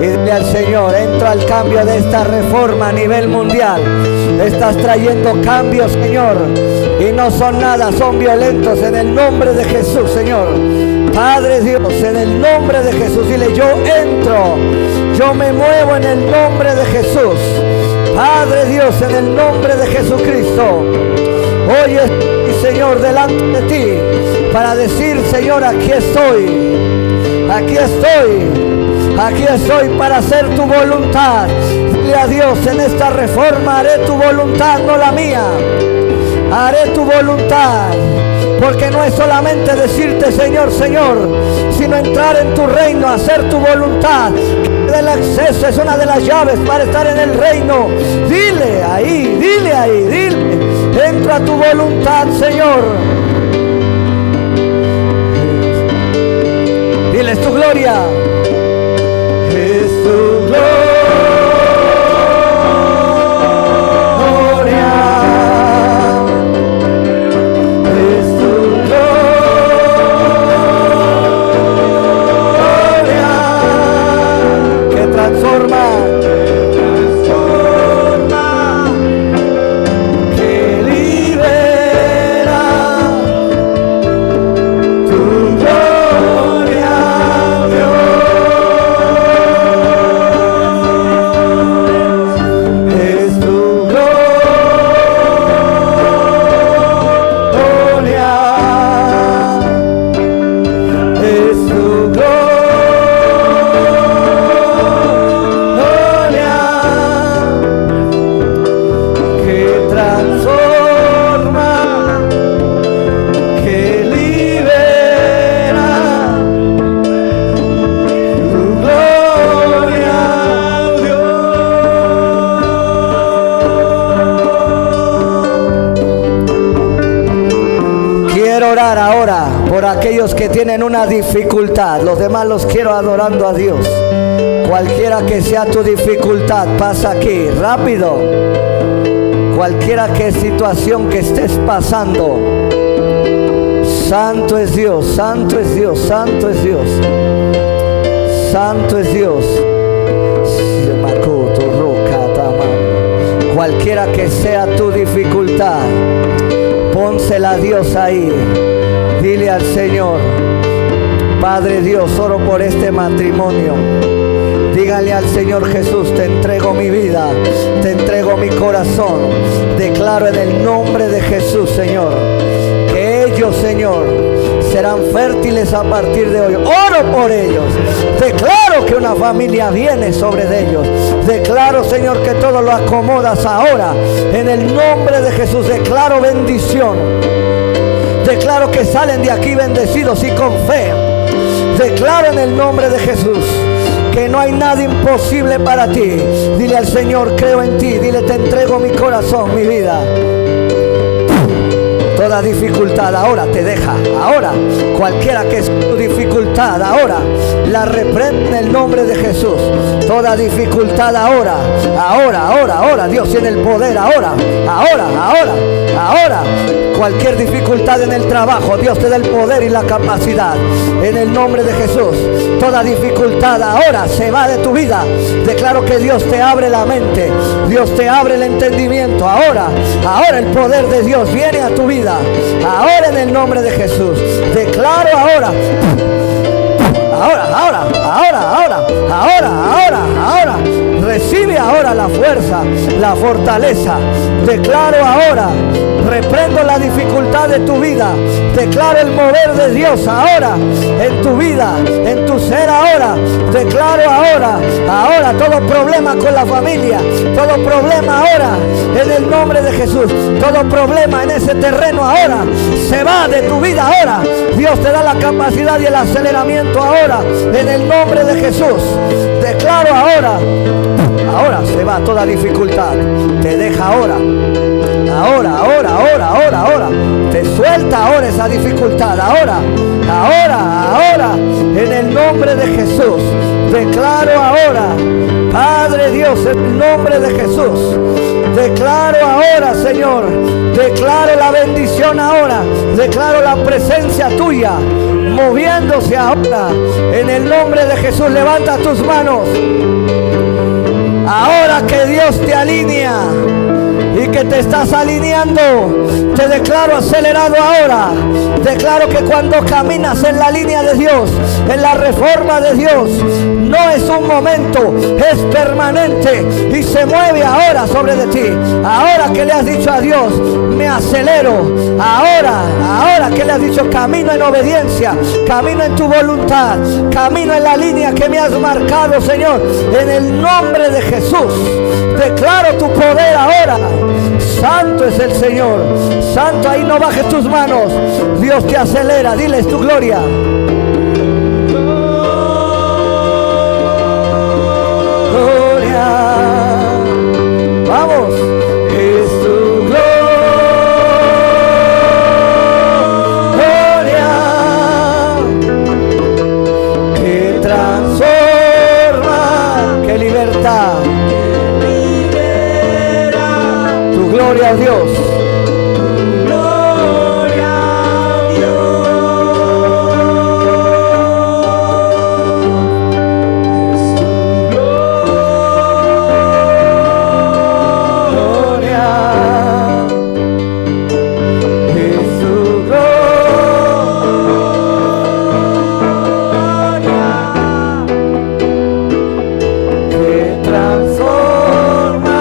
y dile al Señor: entro al cambio de esta reforma a nivel mundial. Estás trayendo cambios, Señor, y no son nada, son violentos, en el nombre de Jesús, Señor. Padre Dios, en el nombre de Jesús, dile: yo entro, yo me muevo en el nombre de Jesús. Padre Dios, en el nombre de Jesucristo, hoy estoy, Señor, delante de ti para decir: Señor, aquí estoy, aquí estoy, aquí estoy para hacer tu voluntad. Dile a Dios: en esta reforma haré tu voluntad, no la mía. Haré tu voluntad, porque no es solamente decirte Señor, Señor, sino entrar en tu reino, hacer tu voluntad. El acceso es una de las llaves para estar en el reino. Dile ahí, dile: entro a tu voluntad, Señor. Dile: es tu gloria, es tu gloria, es tu gloria, que transforma, que libera, tu gloria. Ahora por aquellos que tienen una dificultad. Los demás los quiero adorando a Dios. Cualquiera que sea tu dificultad, pasa aquí rápido. Cualquiera que situación que estés pasando, santo es Dios, santo es Dios, santo es Dios, santo es Dios. Cualquiera que sea tu dificultad, pónsela a Dios ahí. Dile al Señor: Padre Dios, oro por este matrimonio. Dígale al Señor Jesús: te entrego mi vida, te entrego mi corazón. Declaro en el nombre de Jesús, Señor, que ellos, Señor, serán fértiles a partir de hoy. Oro por ellos. Declaro que una familia viene sobre ellos. Declaro, Señor, que todo lo acomodas ahora. En el nombre de Jesús declaro bendición. Declaro que salen de aquí bendecidos y con fe. Declaro en el nombre de Jesús que no hay nada imposible para ti. Dile al Señor: creo en ti. Dile: te entrego mi corazón, mi vida. Toda dificultad ahora te deja. Ahora, cualquiera que es tu dificultad, ahora la reprende en el nombre de Jesús. Toda dificultad ahora, ahora. Dios tiene el poder ahora. Cualquier dificultad en el trabajo, Dios te da el poder y la capacidad. En el nombre de Jesús, toda dificultad ahora se va de tu vida. Declaro que Dios te abre la mente, Dios te abre el entendimiento. Ahora el poder de Dios viene a tu vida. Ahora en el nombre de Jesús. Declaro ahora. Recibe ahora la fuerza, la fortaleza. Declaro ahora, reprendo la dificultad de tu vida. Declaro el mover de Dios ahora en tu vida, en tu ser ahora. Declaro ahora todo problema con la familia, todo problema ahora en el nombre de Jesús. Todo problema en ese terreno ahora se va de tu vida ahora. Dios te da la capacidad y el aceleramiento ahora en el nombre de Jesús. Declaro ahora se va toda dificultad. Te deja ahora. Ahora. Te suelta ahora esa dificultad. Ahora. En el nombre de Jesús. Declaro ahora, Padre Dios, en el nombre de Jesús. Declaro ahora, Señor. Declaro la bendición ahora. Declaro la presencia tuya moviéndose ahora. En el nombre de Jesús, levanta tus manos. Ahora que Dios te alinea y que te estás alineando, te declaro acelerado ahora. Declaro que cuando caminas en la línea de Dios, en la reforma de Dios, no es un momento, es permanente y se mueve ahora sobre de ti. Ahora que le has dicho a Dios, me acelero. Ahora que le has dicho, camino en obediencia, camino en tu voluntad, camino en la línea que me has marcado, Señor. En el nombre de Jesús, declaro tu poder ahora. Santo es el Señor. Santo, ahí no bajes tus manos. Dios te acelera, diles tu gloria. Gloria. Vamos. Es tu gloria que transforma, que libertad. Gloria a Dios. Gloria a Dios. Gloria. Es su gloria que transforma.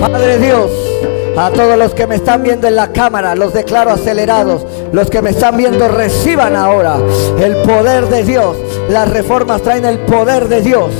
Padre Dios, a todos los que me están viendo en la cámara, los declaro acelerados. Los que me están viendo, reciban ahora el poder de Dios. Las reformas traen el poder de Dios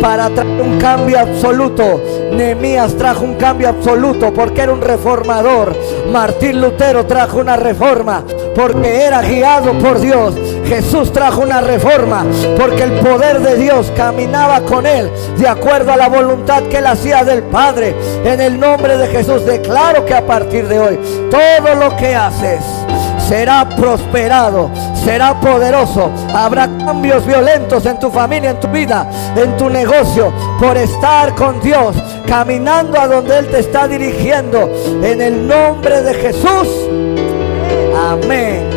para traer un cambio absoluto. Nehemías trajo un cambio absoluto porque era un reformador. Martín Lutero trajo una reforma porque era guiado por Dios. Jesús trajo una reforma porque el poder de Dios caminaba con él de acuerdo a la voluntad que él hacía del Padre. En el nombre de Jesús declaro que a partir de hoy todo lo que haces será prosperado, será poderoso. Habrá cambios violentos en tu familia, en tu vida, en tu negocio, por estar con Dios, caminando a donde Él te está dirigiendo. En el nombre de Jesús. Amén.